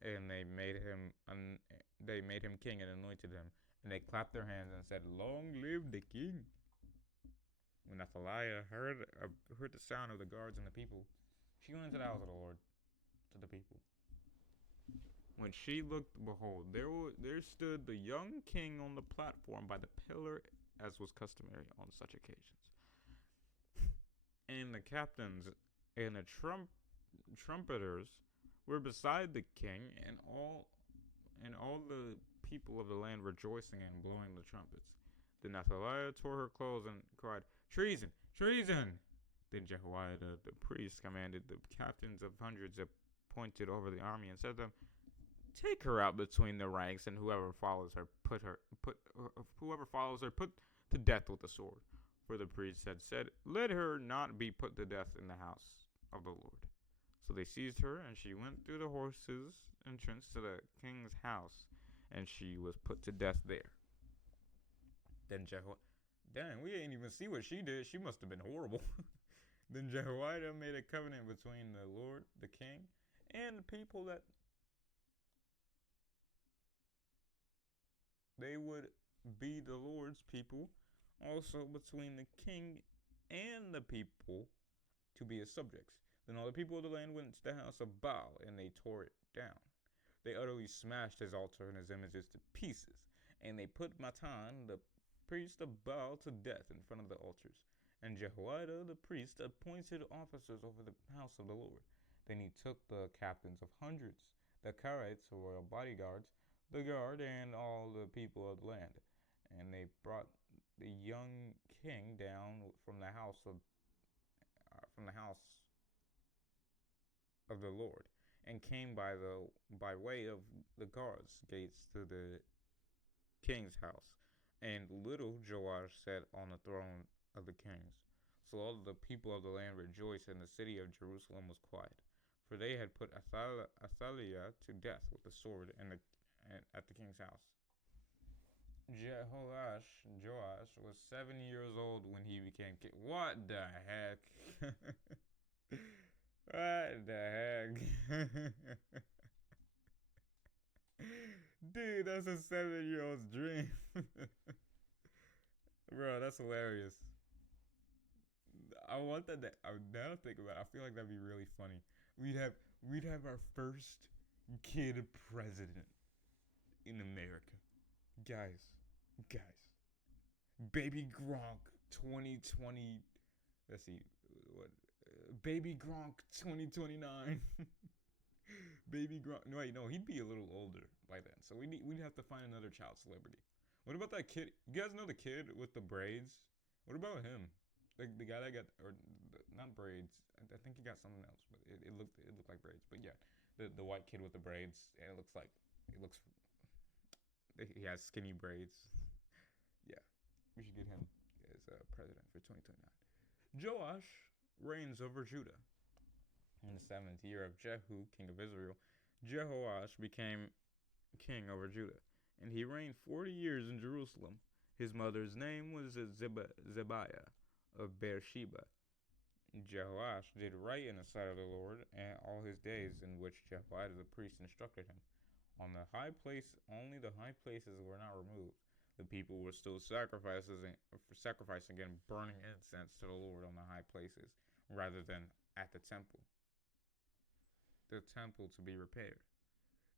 And they made him king and anointed him. And they clapped their hands and said, "Long live the king." When Athaliah heard the sound of the guards and the people, she went into the house of the Lord to the people. When she looked, behold, there stood the young king on the platform by the pillar, as was customary on such occasions. And the captains and the trumpeters were beside the king, and all the people of the land rejoicing and blowing the trumpets. Then Athaliah tore her clothes and cried, "Treason! Treason!" Then Jehoiada the priest commanded the captains of hundreds appointed over the army, and said to them, "Take her out between the ranks, and whoever follows her put to death with the sword." For the priest had said, "Let her not be put to death in the house of the Lord." So they seized her, and she went through the horses' entrance to the king's house, and she was put to death there. Then Dang, we ain't even see what she did. She must have been horrible. Then Jehoiada made a covenant between the Lord, the king, and the people, that they would be the Lord's people, also between the king and the people, to be his subjects. Then all the people of the land went to the house of Baal, and they tore it down. They utterly smashed his altar and his images to pieces, and they put Matan, the priest of Baal, to death in front of the altars. And Jehoiada the priest appointed officers over the house of the Lord. Then he took the captains of hundreds, the Karites, or royal bodyguards, the guard, and all the people of the land, and they brought the young king down from the house of the Lord, and came by way of the guards' gates to the king's house. And little Joash sat on the throne of the kings. So all the people of the land rejoiced, and the city of Jerusalem was quiet, for they had put Athaliah to death with the sword at the king's house. Joash was 7 years old when he became king. What the heck? What the heck? Dude, that's a 7 year old's dream. Bro, that's hilarious. I want that. I now think about it, I feel like that'd be really funny. We'd have we'd have our first kid president in America. Guys, guys. Baby Gronk 2020. Let's see. What? Baby Gronk 2029. Baby Gronk. No, wait, no, he'd be a little older by then. So we'd have to find another child celebrity. What about that kid? You guys know the kid with the braids? What about him? The guy that got, or not braids. I think he got something else, but it looked like braids. But yeah, the white kid with the braids, and it looks he has skinny braids. Yeah, we should get him as president for 2029. Joash reigns over Judah. In the 7th year of Jehu, king of Israel, Jehoash became king over Judah, and he reigned 40 years in Jerusalem. His mother's name was Zebiah of Beersheba. Jehoash did right in the sight of the Lord, and all his days in which Jehoiada the priest instructed him. On the high place, only the high places were not removed. The people were still sacrificing and burning incense to the Lord on the high places, rather than at the temple to be repaired.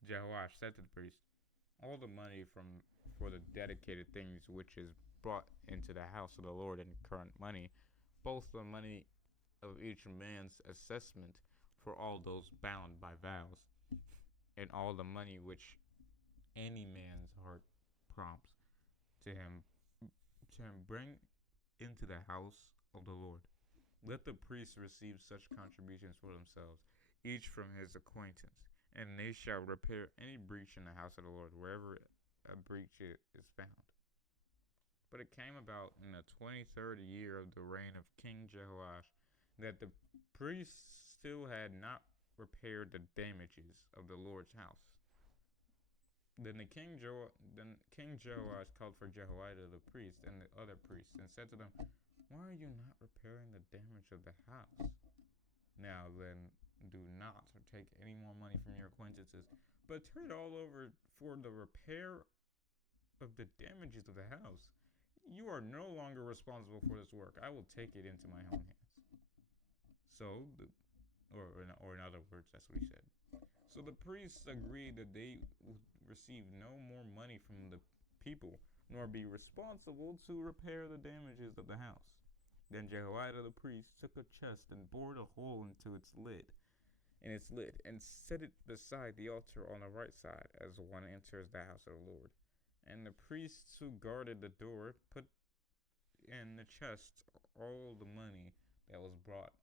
Jehoash said to the priest, all the money for the dedicated things which is brought into the house of the Lord in current money, both the money of each man's assessment for all those bound by vows, and all the money which any man's heart prompts to him bring into the house of the Lord. Let the priests receive such contributions for themselves, each from his acquaintance, and they shall repair any breach in the house of the Lord, wherever a breach is found. But it came about in the 23rd year of the reign of King Jehoash that the priests still had not repaired the damages of the Lord's house. Then King Jehoash called for Jehoiada the priest and the other priests, and said to them, why are you not repairing the damage of the house? Now then, do not take any more money from your acquaintances, but turn it all over for the repair of the damages of the house. You are no longer responsible for this work. I will take it into my own hands. So, or in other words, that's what he said. So the priests agreed that they would receive no more money from the people, nor be responsible to repair the damages of the house. Then Jehoiada the priest took a chest and bored a hole into its lid, and set it beside the altar on the right side, as one enters the house of the Lord. And the priests who guarded the door put in the chest all the money that was brought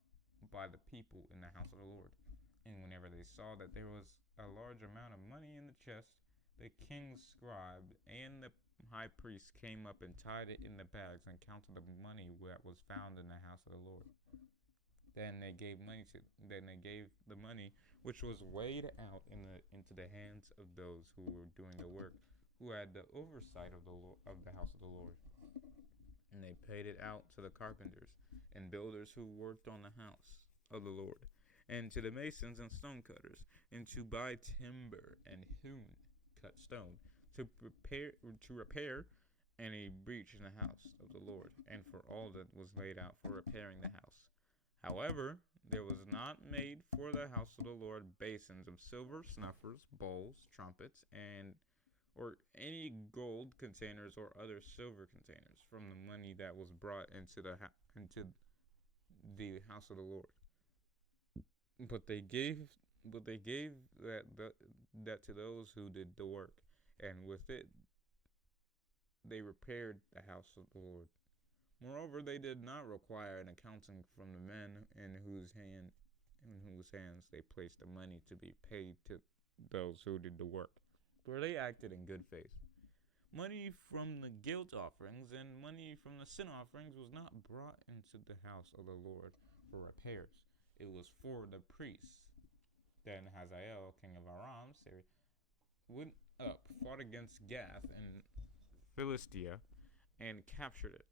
by the people in the house of the Lord. And whenever they saw that there was a large amount of money in the chest, the king's scribe and the high priest came up and tied it in the bags and counted the money that was found in the house of the Lord. Then they gave the money which was weighed out into the hands of those who were doing the work, who had the oversight of the house of the Lord. And they paid it out to the carpenters and builders who worked on the house of the Lord, and to the masons and stone cutters, and to buy timber and hewn cut stone, to repair any breach in the house of the Lord, and for all that was laid out for repairing the house. However, there was not made for the house of the Lord basins of silver, snuffers, bowls, trumpets, or any gold containers or other silver containers from the money that was brought into the house of the Lord. But they gave that to those who did the work, and with it they repaired the house of the Lord. Moreover, they did not require an accounting from the men in whose hands they placed the money to be paid to those who did the work, for they acted in good faith. Money from the guilt offerings and money from the sin offerings was not brought into the house of the Lord for repairs. It was for the priests. Then Hazael, king of Aram, went up, fought against Gath, and Philistia and captured it.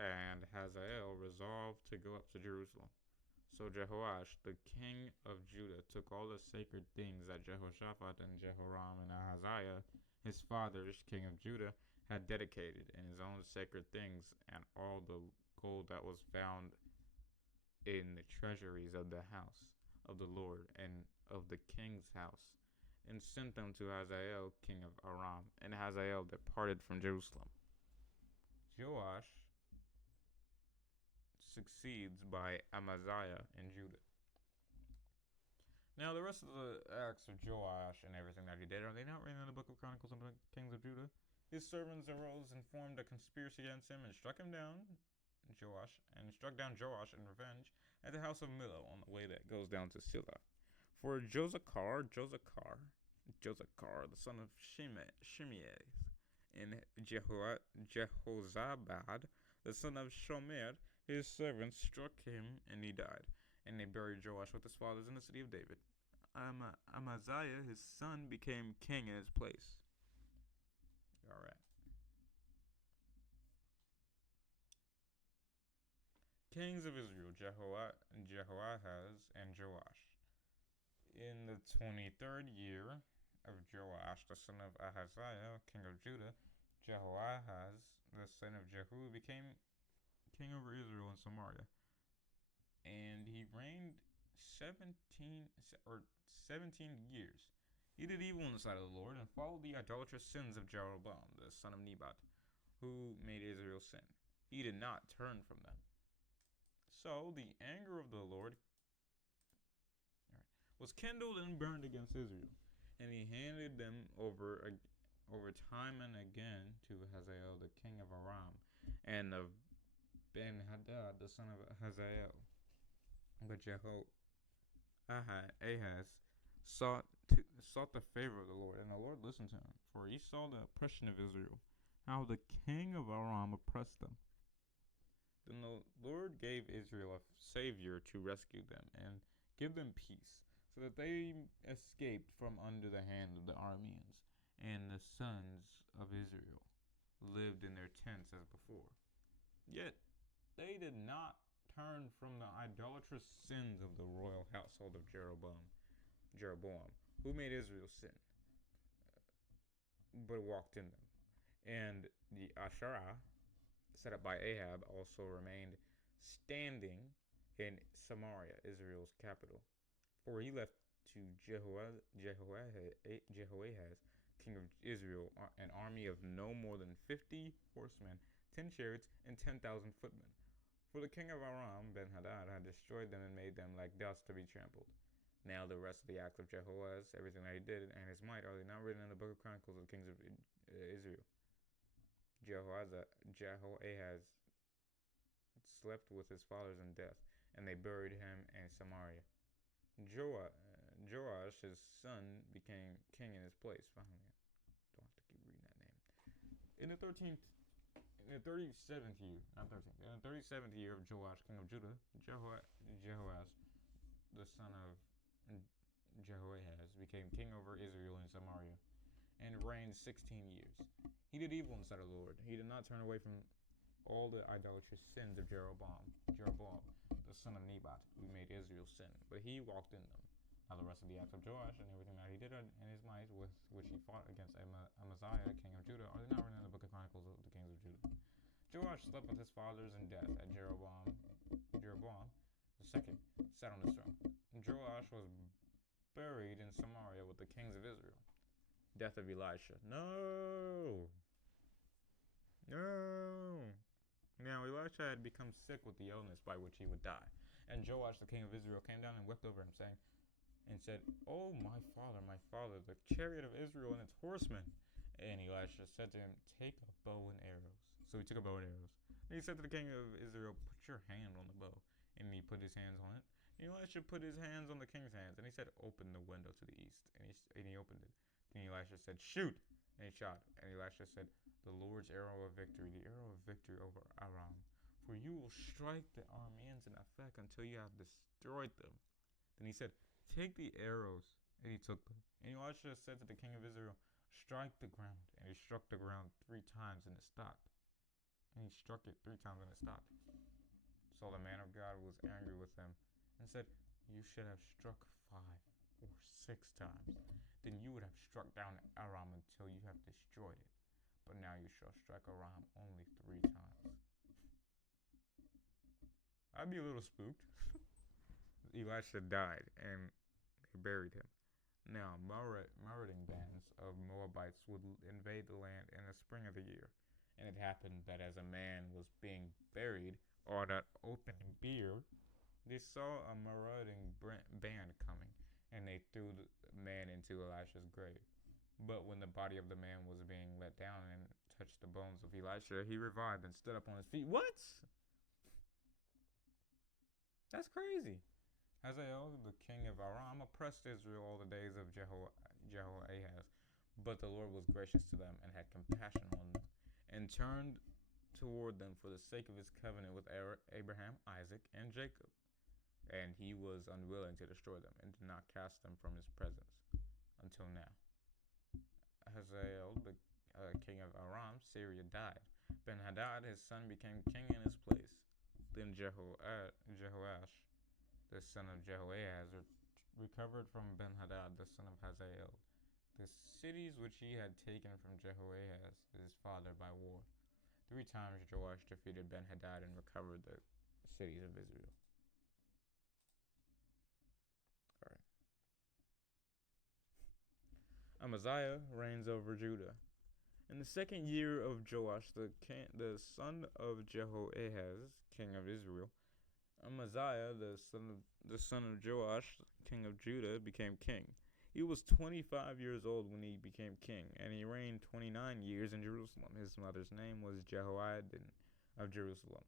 And Hazael resolved to go up to Jerusalem. So Jehoash, the king of Judah, took all the sacred things that Jehoshaphat and Jehoram and Ahaziah, his fathers, king of Judah, had dedicated, and his own sacred things, and all the gold that was found in the treasuries of the house of the Lord and of the king's house, and sent them to Hazael, king of Aram. And Hazael departed from Jerusalem. Joash succeeds by Amaziah in Judah. Now, the rest of the acts of Joash and everything that he did, are they not written in the book of Chronicles of the Kings of Judah? His servants arose and formed a conspiracy against him and struck him down, Joash, and struck down Joash in revenge at the house of Millo on the way that goes down to Silla. For Josachar, the son of Shimei, and Jehozabad, the son of Shomer, his servants struck him, and he died. And they buried Joash with his fathers in the city of David. Amaziah, his son, became king in his place. All right. Kings of Israel, Jehoahaz and Joash. In the 23rd year of Joash, the son of Ahaziah, king of Judah, Jehoahaz, the son of Jehu, became king over Israel and Samaria. And he reigned 17 years. He did evil in the sight of the Lord and followed the idolatrous sins of Jeroboam, the son of Nebat, who made Israel sin. He did not turn from them. So the anger of the Lord was kindled and burned against Israel, and he handed them over time and again to Hazael, the king of Aram, and of Ben-Hadad, the son of Hazael. But Ahaz sought the favor of the Lord, and the Lord listened to him, for he saw the oppression of Israel, how the king of Aram oppressed them. Then the Lord gave Israel a savior to rescue them and give them peace, so that they escaped from under the hand of the Arameans, and the sons of Israel lived in their tents as before. Yet they did not turn from the idolatrous sins of the royal household of Jeroboam, who made Israel sin, but walked in them. And the Asherah set up by Ahab also remained standing in Samaria, Israel's capital. For he left to Jehoahaz, king of Israel, an army of no more than 50 horsemen, 10 chariots, and 10,000 footmen. For the king of Aram, Ben-Hadad, had destroyed them and made them like dust to be trampled. Now the rest of the acts of Jehoahaz, everything that he did, and his might, are they not written in the book of Chronicles of the Kings of Israel? Jehoahaz slept with his fathers in death, and they buried him in Samaria. Joash, his son, became king in his place. Finally, I don't have to keep reading that name. In the 37th year of Joash, king of Judah, Jehoahaz, the son of Jehoahaz, became king over Israel and Samaria, and reigned 16 years. He did evil in the sight of the Lord. He did not turn away from all the idolatrous sins of Jeroboam, the son of Nebat, who made Israel sin, but he walked in them. Now the rest of the acts of Joash and everything that he did and his might with which he fought against Amaziah, king of Judah, are they not written in the book of Chronicles of the Kings of Judah? Joash slept with his fathers in death, and Jeroboam the second sat on his throne. Joash was buried in Samaria with the kings of Israel. Death of Elisha. No. Now Elisha had become sick with the illness by which he would die. And Joash, the king of Israel, came down and wept over him, saying, and said, "Oh, my father, the chariot of Israel and its horsemen." And Elisha said to him, "Take a bow and arrows." So he took a bow and arrows. And he said to the king of Israel, "Put your hand on the bow." And he put his hands on it. And Elisha put his hands on the king's hands. And he said, "Open the window to the east." And he opened it. And Elisha said, "Shoot." And he shot. And Elisha said, "The Lord's arrow of victory, the arrow of victory over Aram. For you will strike the Arameans in Aphek until you have destroyed them." Then he said, "Take the arrows." And he took them. And Elisha said to the king of Israel, strike the ground. And he struck the ground 3 times and it stopped. And he struck it 3 times and it stopped. So the man of God was angry with him and said, "You should have struck 5 or 6 times. Then you would have struck down Aram until you have destroyed it. But now you shall strike Aram only 3 times." I'd be a little spooked. Elisha died and they buried him. Now, marauding bands of Moabites would invade the land in the spring of the year. And it happened that as a man was being buried on an open bier, they saw a marauding band coming, and they threw the man into Elisha's grave. But when the body of the man was being let down and touched the bones of Elisha, he revived and stood up on his feet. What? That's crazy. Hazael, the king of Aram, oppressed Israel all the days of Jehoahaz. But the Lord was gracious to them and had compassion on them, and turned toward them for the sake of his covenant with Abraham, Isaac, and Jacob. And he was unwilling to destroy them, and did not cast them from his presence until now. Hazael, the king of Aram, Syria, died. Ben-Hadad, his son, became king in his place. Then Jehoash, the son of Jehoahaz, recovered from Ben-Hadad, the son of Hazael, the cities which he had taken from Jehoahaz, his father, by war. 3 times Joash defeated Ben-Hadad and recovered the cities of Israel. Alright. Amaziah reigns over Judah. In the 2nd year of Joash, the son of Jehoahaz, king of Israel, Amaziah, the son of Joash, king of Judah, became king. He was 25 years old when he became king, and he reigned 29 years in Jerusalem. His mother's name was Jehoiada of Jerusalem.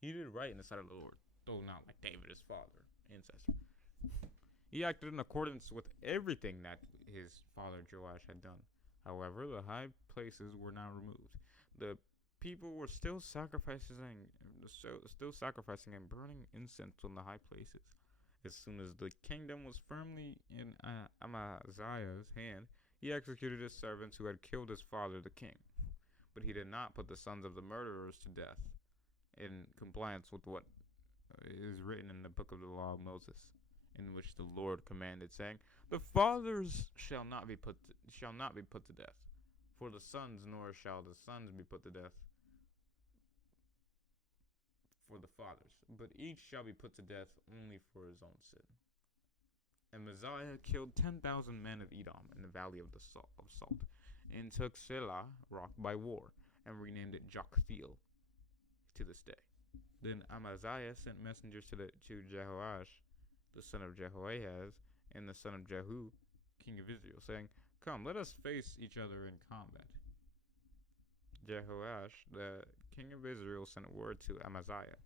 He did right in the sight of the Lord, though not like David, his father, ancestor. He acted in accordance with everything that his father Joash had done. However, the high places were now removed. The people were still sacrificing and burning incense on the high places. As soon as the kingdom was firmly in Amaziah's hand, he executed his servants who had killed his father, the king. But he did not put the sons of the murderers to death, in compliance with what is written in the book of the law of Moses, in which the Lord commanded, saying, "The fathers shall not be put to death for the sons, nor shall the sons be put to death for the fathers, but each shall be put to death only for his own sin." And Amaziah killed 10,000 men of Edom in the valley of Salt, and took Selah rock by war, and renamed it Joktheel to this day. Then Amaziah sent messengers to Jehoash, the son of Jehoahaz, and the son of Jehu, king of Israel, saying, "Come, let us face each other in combat." Jehoash, the king of Israel, sent word to Amaziah,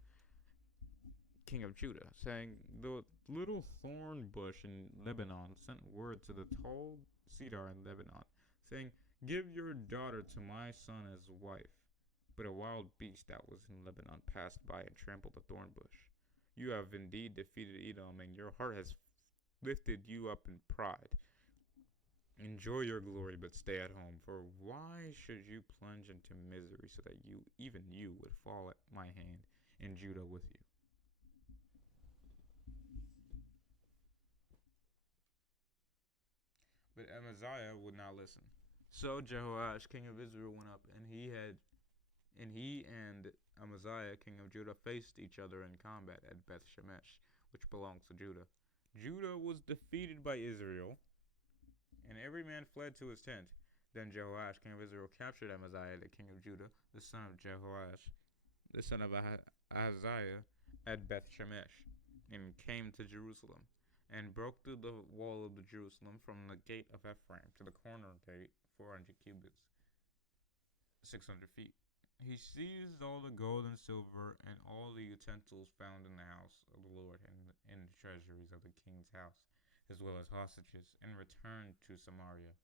king of Judah, saying, "The little thorn bush in Lebanon sent word to the tall cedar in Lebanon, saying, 'Give your daughter to my son as wife.' But a wild beast that was in Lebanon passed by and trampled the thorn bush. You have indeed defeated Edom, and your heart has lifted you up in pride. Enjoy your glory, but stay at home. For why should you plunge into misery so that even you would fall at my hand, and Judah with you?" But Amaziah would not listen. So Jehoash, king of Israel, went up, and he and Amaziah, king of Judah, faced each other in combat at Beth Shemesh, which belongs to Judah. Judah was defeated by Israel, and every man fled to his tent. Then Jehoash, king of Israel, captured Amaziah, the king of Judah, the son of Jehoash, the son of Ahaziah, at Beth Shemesh, and came to Jerusalem, and broke through the wall of Jerusalem from the gate of Ephraim to the corner gate, 400 cubits, 600 feet. He seized all the gold and silver and all the utensils found in the house of the Lord and in the treasuries of the king's house, as well as hostages, and returned to Samaria.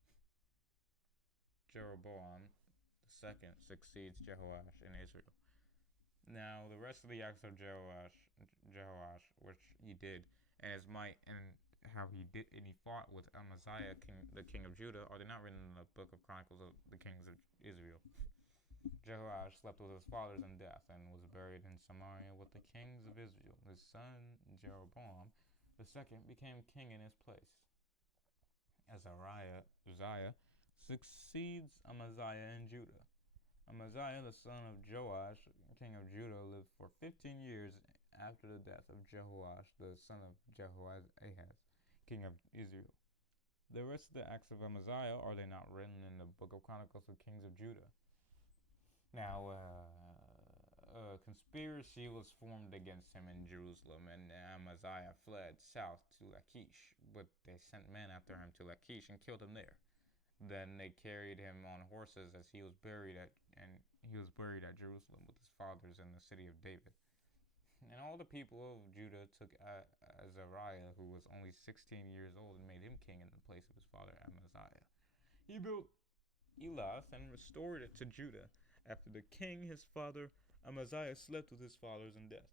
Jeroboam II succeeds Jehoash in Israel. Now the rest of the acts of Jehoash, which he did, and his might and how he did, and he fought with Amaziah, the king of Judah, are they not written in the book of Chronicles of the kings of Israel? Jehoash slept with his fathers in death and was buried in Samaria with the kings of Israel. His son Jeroboam the second became king in his place. Uzziah succeeds Amaziah in Judah. Amaziah, the son of Joash, king of Judah, lived for 15 years after the death of Jehoash, the son of Jehoahaz, king of Israel. The rest of the acts of Amaziah, are they not written in the book of Chronicles of Kings of Judah? Now, a conspiracy was formed against him in Jerusalem, and Amaziah fled south to Lachish, but they sent men after him to Lachish and killed him there. Then they carried him on horses as he was buried at Jerusalem with his fathers in the city of David. And all the people of Judah took Azariah, who was only 16 years old, and made him king in the place of his father Amaziah. He built Elath and restored it to Judah. After the king, his father Amaziah, slept with his fathers in death.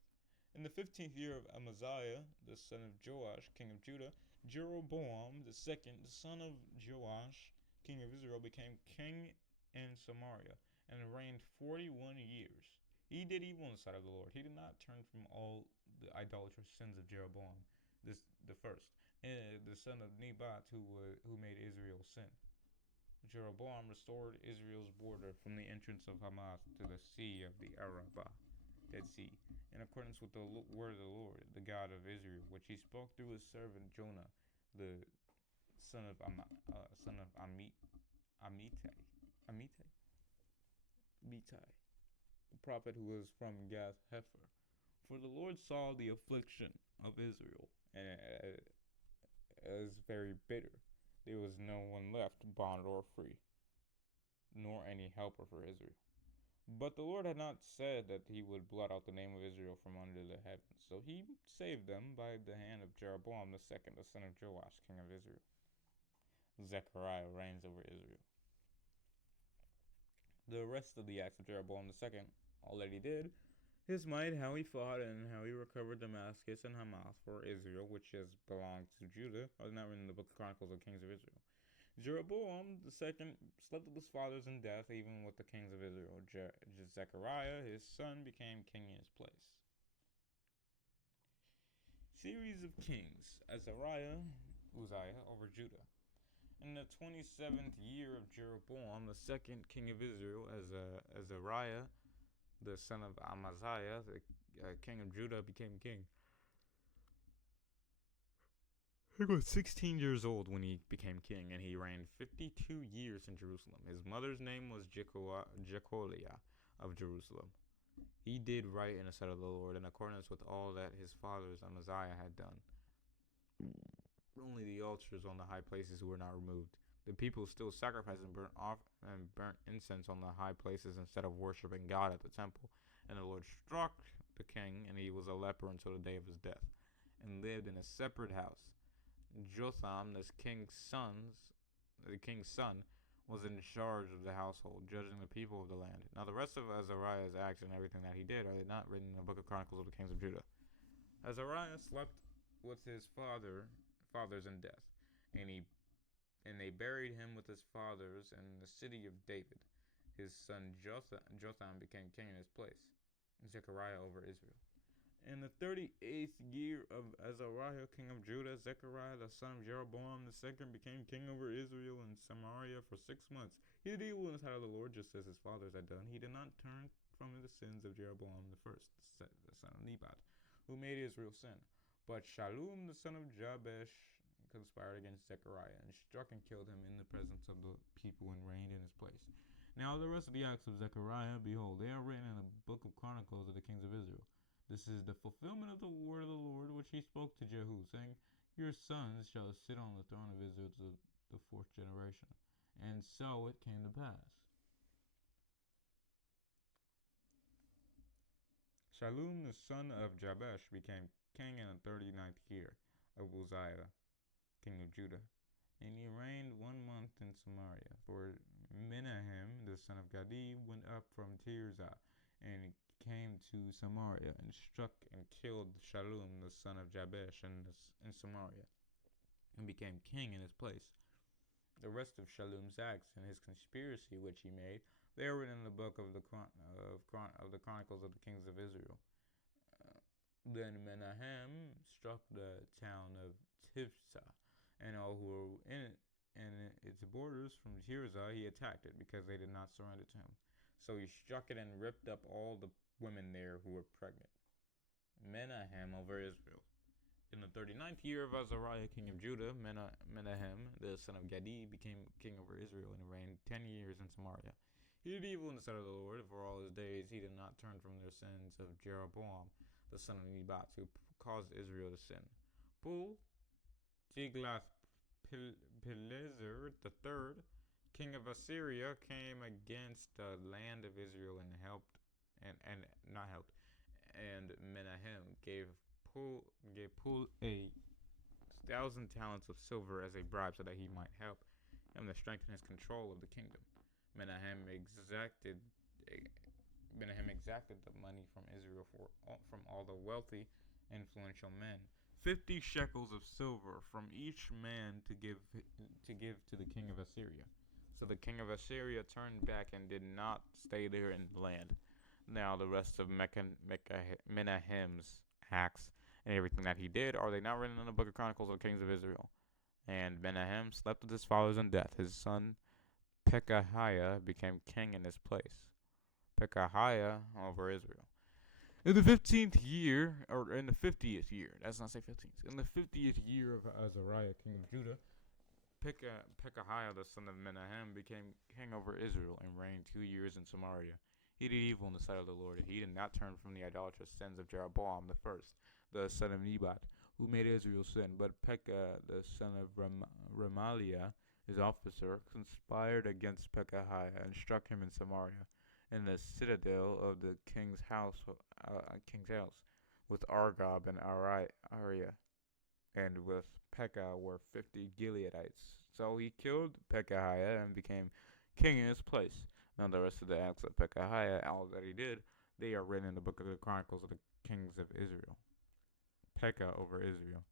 In the 15th year of Amaziah, the son of Joash, king of Judah, Jeroboam the second, the son of Joash, king of Israel, became king in Samaria and reigned 41 years. He did evil in the sight of the Lord. He did not turn from all the idolatrous sins of Jeroboam, the first, the son of Nebat, who made Israel sin. Jeroboam restored Israel's border from the entrance of Hamath to the sea of the Arabah, Dead Sea, in accordance with the word of the Lord, the God of Israel, which he spoke through his servant Jonah, the son of Amittai, the prophet who was from Gath Hepher. For the Lord saw the affliction of Israel, and it was very bitter. There was no one left, bond or free, nor any helper for Israel. But the Lord had not said that he would blot out the name of Israel from under the heavens. So he saved them by the hand of Jeroboam the second, the son of Joash, king of Israel. Zechariah reigns over Israel. The rest of the acts of Jeroboam the second, all that he did, his might, how he fought, and how he recovered Damascus and Hamath for Israel, which has belonged to Judah, are not written in the book of Chronicles of Kings of Israel. Jeroboam the second slept with his fathers in death, even with the kings of Israel. Zechariah, his son, became king in his place. Series of kings. Uzziah over Judah. In the 27th year of Jeroboam the second, king of Israel, Azariah, the son of Amaziah, the king of Judah, became king. He was 16 years old when he became king, and he reigned 52 years in Jerusalem. His mother's name was Jecholiah of Jerusalem. He did right in the sight of the Lord, in accordance with all that his fathers Amaziah had done. Only the altars on the high places were not removed. The people still sacrificed and burnt incense on the high places instead of worshiping God at the temple. And the Lord struck the king, and he was a leper until the day of his death, and lived in a separate house. Jotham, the king's son, was in charge of the household, judging the people of the land. Now the rest of Azariah's acts and everything that he did, are they not written in the book of Chronicles of the Kings of Judah? Azariah slept with his fathers in death, and they buried him with his fathers in the city of David. His son Jotham became king in his place, and Zechariah over Israel. In the 38th year of Azariah, king of Judah, Zechariah, the son of Jeroboam the second, became king over Israel and Samaria for 6 months. He did evil in the sight of the Lord, just as his fathers had done. He did not turn from the sins of Jeroboam the first, the son of Nebat, who made Israel sin. But Shallum, the son of Jabesh, conspired against Zechariah, and struck and killed him in the presence of the people, and reigned in his place. Now the rest of the acts of Zechariah, behold, they are written in the book of Chronicles of the Kings of Israel. This is the fulfillment of the word of the Lord, which he spoke to Jehu, saying, Your sons shall sit on the throne of Israel to the 4th generation. And so it came to pass. Shallum, the son of Jabesh, became king in the 39th year of Uzziah, king of Judah, and he reigned 1 month in Samaria. For Menahem, the son of Gadi, went up from Tirzah, and came to Samaria, and struck and killed Shallum, the son of Jabesh, in Samaria. and became king in his place. The rest of Shallum's acts and his conspiracy which he made, they are written in the book of the Chronicles of the Kings of Israel. Then Menahem struck the town of Tifsa and all who were in it and its borders from Tirzah. He attacked it because they did not surrender to him. So he struck it and ripped up all the women there who were pregnant. Menahem over Israel. In the 39th year of Azariah, king of Judah, Menahem, the son of Gadi, became king over Israel and reigned 10 years in Samaria. He did evil in the sight of the Lord. For all his days he did not turn from their sins of Jeroboam, the son of Nebat, who caused Israel to sin. Tiglath-Pileser III, king of Assyria, came against the land of Israel and Menahem gave Pul 1,000 talents of silver as a bribe so that he might help him to strengthen his control of the kingdom. Menahem exacted the money from Israel from all the wealthy, influential men, 50 shekels of silver from each man to give to the king of Assyria. So the king of Assyria turned back and did not stay there in the land. Now the rest of Menahem's acts and everything that he did, are they not written in the book of Chronicles of the Kings of Israel? And Menahem slept with his fathers in death. His son Pekahiah became king in his place. Pekahiah over Israel. In the 50th year, in the 50th year, that's not say 15th, in the 50th year of Azariah, king of Judah, Pekahiah, the son of Menahem, became king over Israel and reigned 2 years in Samaria. He did evil in the sight of the Lord. He did not turn from the idolatrous sins of Jeroboam the first, the son of Nebat, who made Israel sin. But Pekah, the son of Remaliah, his officer, conspired against Pekahiah and struck him in Samaria, in the citadel of the king's house, with Argob and Ariah, and with Pekah were 50 Gileadites. So he killed Pekahiah and became king in his place. Now the rest of the acts of Pekahiah, all that he did, they are written in the book of the Chronicles of the Kings of Israel. Pekah over Israel.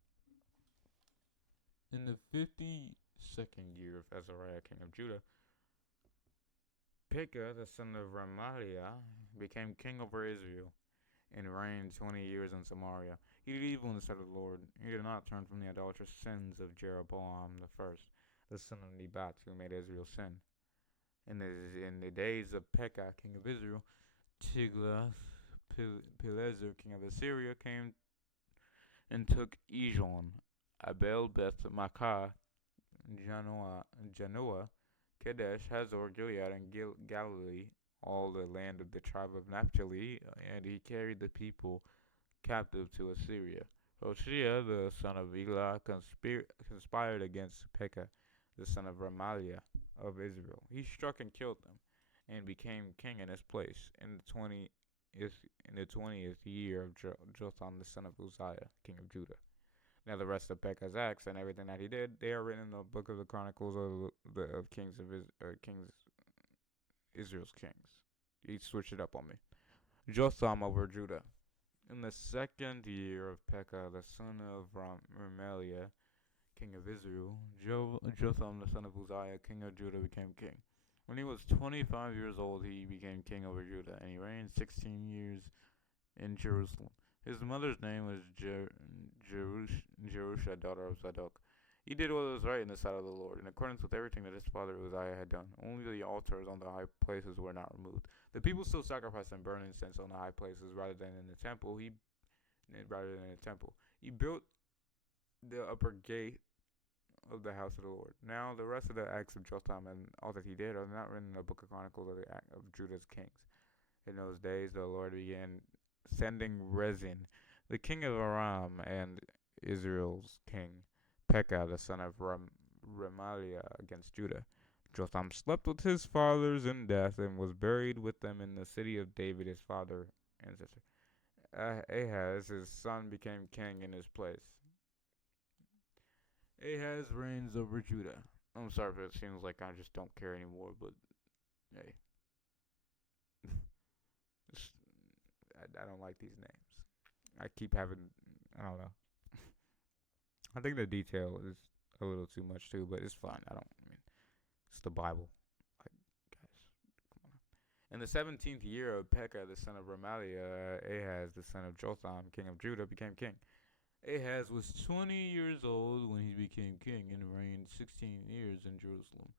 In the 52nd year of Azariah, king of Judah, Pekah, the son of Remaliah, became king over Israel and reigned 20 years in Samaria. He did evil in the sight of the Lord. He did not turn from the idolatrous sins of Jeroboam the first, the son of Nebat, who made Israel sin. In the days of Pekah, king of Israel, Tiglath-Pileser, king of Assyria, came and took Ijon, Abel, Beth, Makkah, Janoah, Kadesh, Hazor, Gilead, and Galilee, all the land of the tribe of Naphtali, and he carried the people captive to Assyria. Hoshea, the son of Elah, conspired against Pekah, the son of Remaliah of Israel. He struck and killed them, and became king in his place in the 20th year of Jotham, the son of Uzziah, king of Judah. Now the rest of Pekah's acts and everything that he did, they are written in the book of the Chronicles of Israel's kings. He switched it up on me. Jotham over Judah. In the 2nd year of Pekah, the son of Remaliah, king of Israel, Jotham, the son of Uzziah, king of Judah, became king. When he was 25 years old, he became king over Judah, and he reigned 16 years in Jerusalem. His mother's name was Jerusha, daughter of Zadok. He did what was right in the sight of the Lord, in accordance with everything that his father Uzziah had done. Only the altars on the high places were not removed. The people still sacrificed and burned incense on the high places rather than in the temple. He built the upper gate of the house of the Lord. Now the rest of the acts of Jotham and all that he did are not written in the book of Chronicles of Judah's kings. In those days, the Lord began sending Rezin, the king of Aram, and Israel's king, Pekah, the son of Remaliah, against Judah. Jotham slept with his fathers in death and was buried with them in the city of David, his father and sister. Ahaz, his son, became king in his place. Ahaz reigns over Judah. I'm sorry if it seems like I just don't care anymore, but hey. I don't like these names. I keep having, I don't know. I think the detail is a little too much too, but it's fine. I mean, it's the Bible. Like, guys, come on. In the 17th year of Pekah, the son of Remaliah, Ahaz, the son of Jotham, king of Judah, became king. Ahaz was 20 years old when he became king and reigned 16 years in Jerusalem.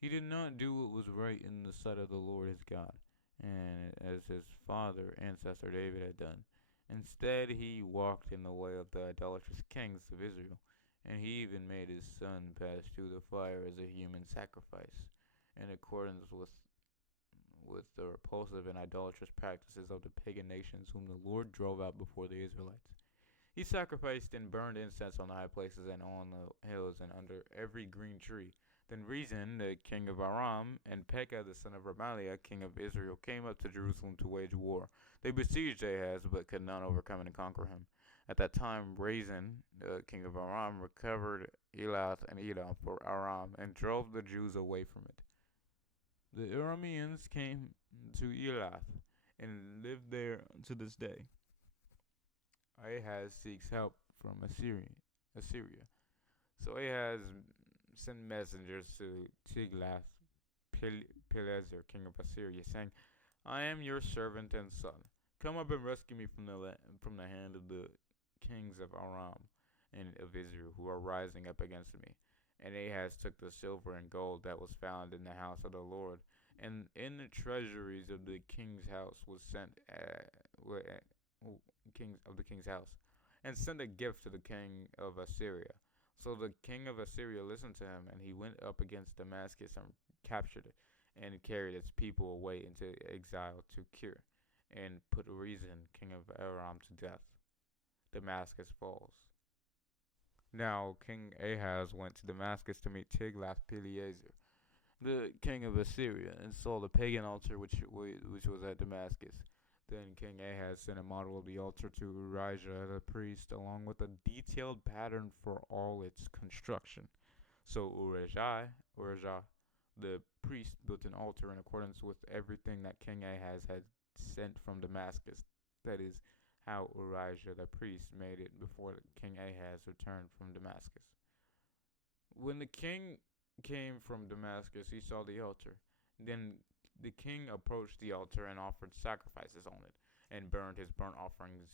He did not do what was right in the sight of the Lord his God, and as his father, ancestor David, had done. Instead, he walked in the way of the idolatrous kings of Israel, and he even made his son pass through the fire as a human sacrifice, in accordance with the repulsive and idolatrous practices of the pagan nations whom the Lord drove out before the Israelites. He sacrificed and burned incense on the high places and on the hills and under every green tree. Then Rezin, the king of Aram, and Pekah, the son of Remaliah, king of Israel, came up to Jerusalem to wage war. They besieged Ahaz, but could not overcome and conquer him. At that time, Rezin, the king of Aram, recovered Elath and Edom for Aram and drove the Jews away from it. The Arameans came to Elath and lived there to this day. Ahaz seeks help from Assyria. So Ahaz sent messengers to Tiglath-Pileser, king of Assyria, saying, I am your servant and son. Come up and rescue me from the hand of the kings of Aram and of Israel, who are rising up against me. And Ahaz took the silver and gold that was found in the house of the Lord, and in the treasuries of the king's house was sent king's house, and sent a gift to the king of Assyria. So the king of Assyria listened to him, and he went up against Damascus and captured it, and carried its people away into exile to Kir, and put Rezin, king of Aram, to death. Damascus falls. Now King Ahaz went to Damascus to meet Tiglath-Pileser, the king of Assyria, and saw the pagan altar which was at Damascus. Then King Ahaz sent a model of the altar to Urijah the priest, along with a detailed pattern for all its construction. So Urijah the priest built an altar in accordance with everything that King Ahaz had sent from Damascus. That is how Urijah the priest made it before King Ahaz returned from Damascus. When the king came from Damascus, he saw the altar. Then the king approached the altar and offered sacrifices on it, and burned his burnt offering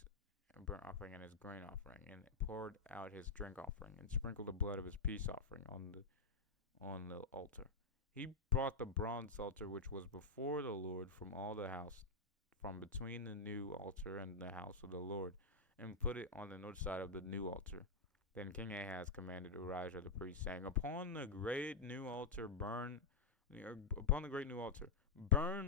and his grain offering, and poured out his drink offering, and sprinkled the blood of his peace offering on the altar. He brought the bronze altar which was before the Lord from all the house, from between the new altar and the house of the Lord, and put it on the north side of the new altar. Then King Ahaz commanded Urijah the priest, saying, Upon the great new altar burn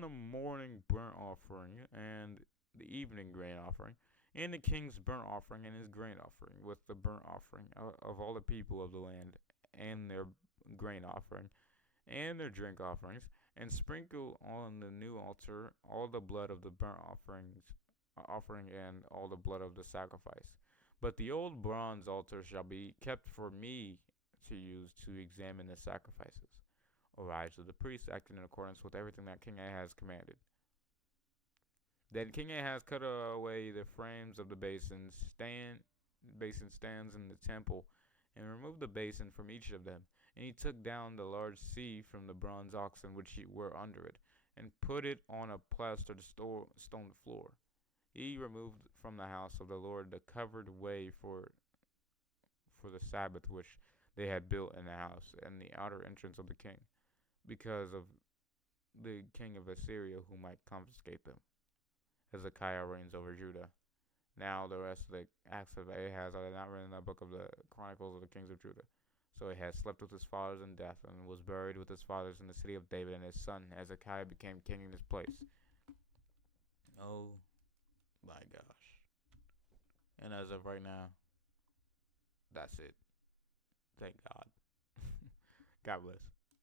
the morning burnt offering and the evening grain offering, and the king's burnt offering and his grain offering, with the burnt offering of all the people of the land, and their grain offering, and their drink offerings, and sprinkle on the new altar all the blood of the burnt offering and all the blood of the sacrifice. But the old bronze altar shall be kept for me to use to examine the sacrifices. Urijah the priest acted in accordance with everything that King Ahaz commanded. Then King Ahaz cut away the frames of the basin stands in the temple, and removed the basin from each of them. And he took down the large sea from the bronze oxen which were under it, and put it on a plastered stone floor. He removed from the house of the Lord the covered way for the Sabbath which they had built in the house, and the outer entrance of the king, because of the king of Assyria who might confiscate them. Hezekiah reigns over Judah. Now the rest of the acts of Ahaz are not written in the book of the Chronicles of the kings of Judah. So Ahaz slept with his fathers in death, and was buried with his fathers in the city of David, and his son Hezekiah became king in his place. Oh my gosh. And as of right now, that's it. Thank God. God bless.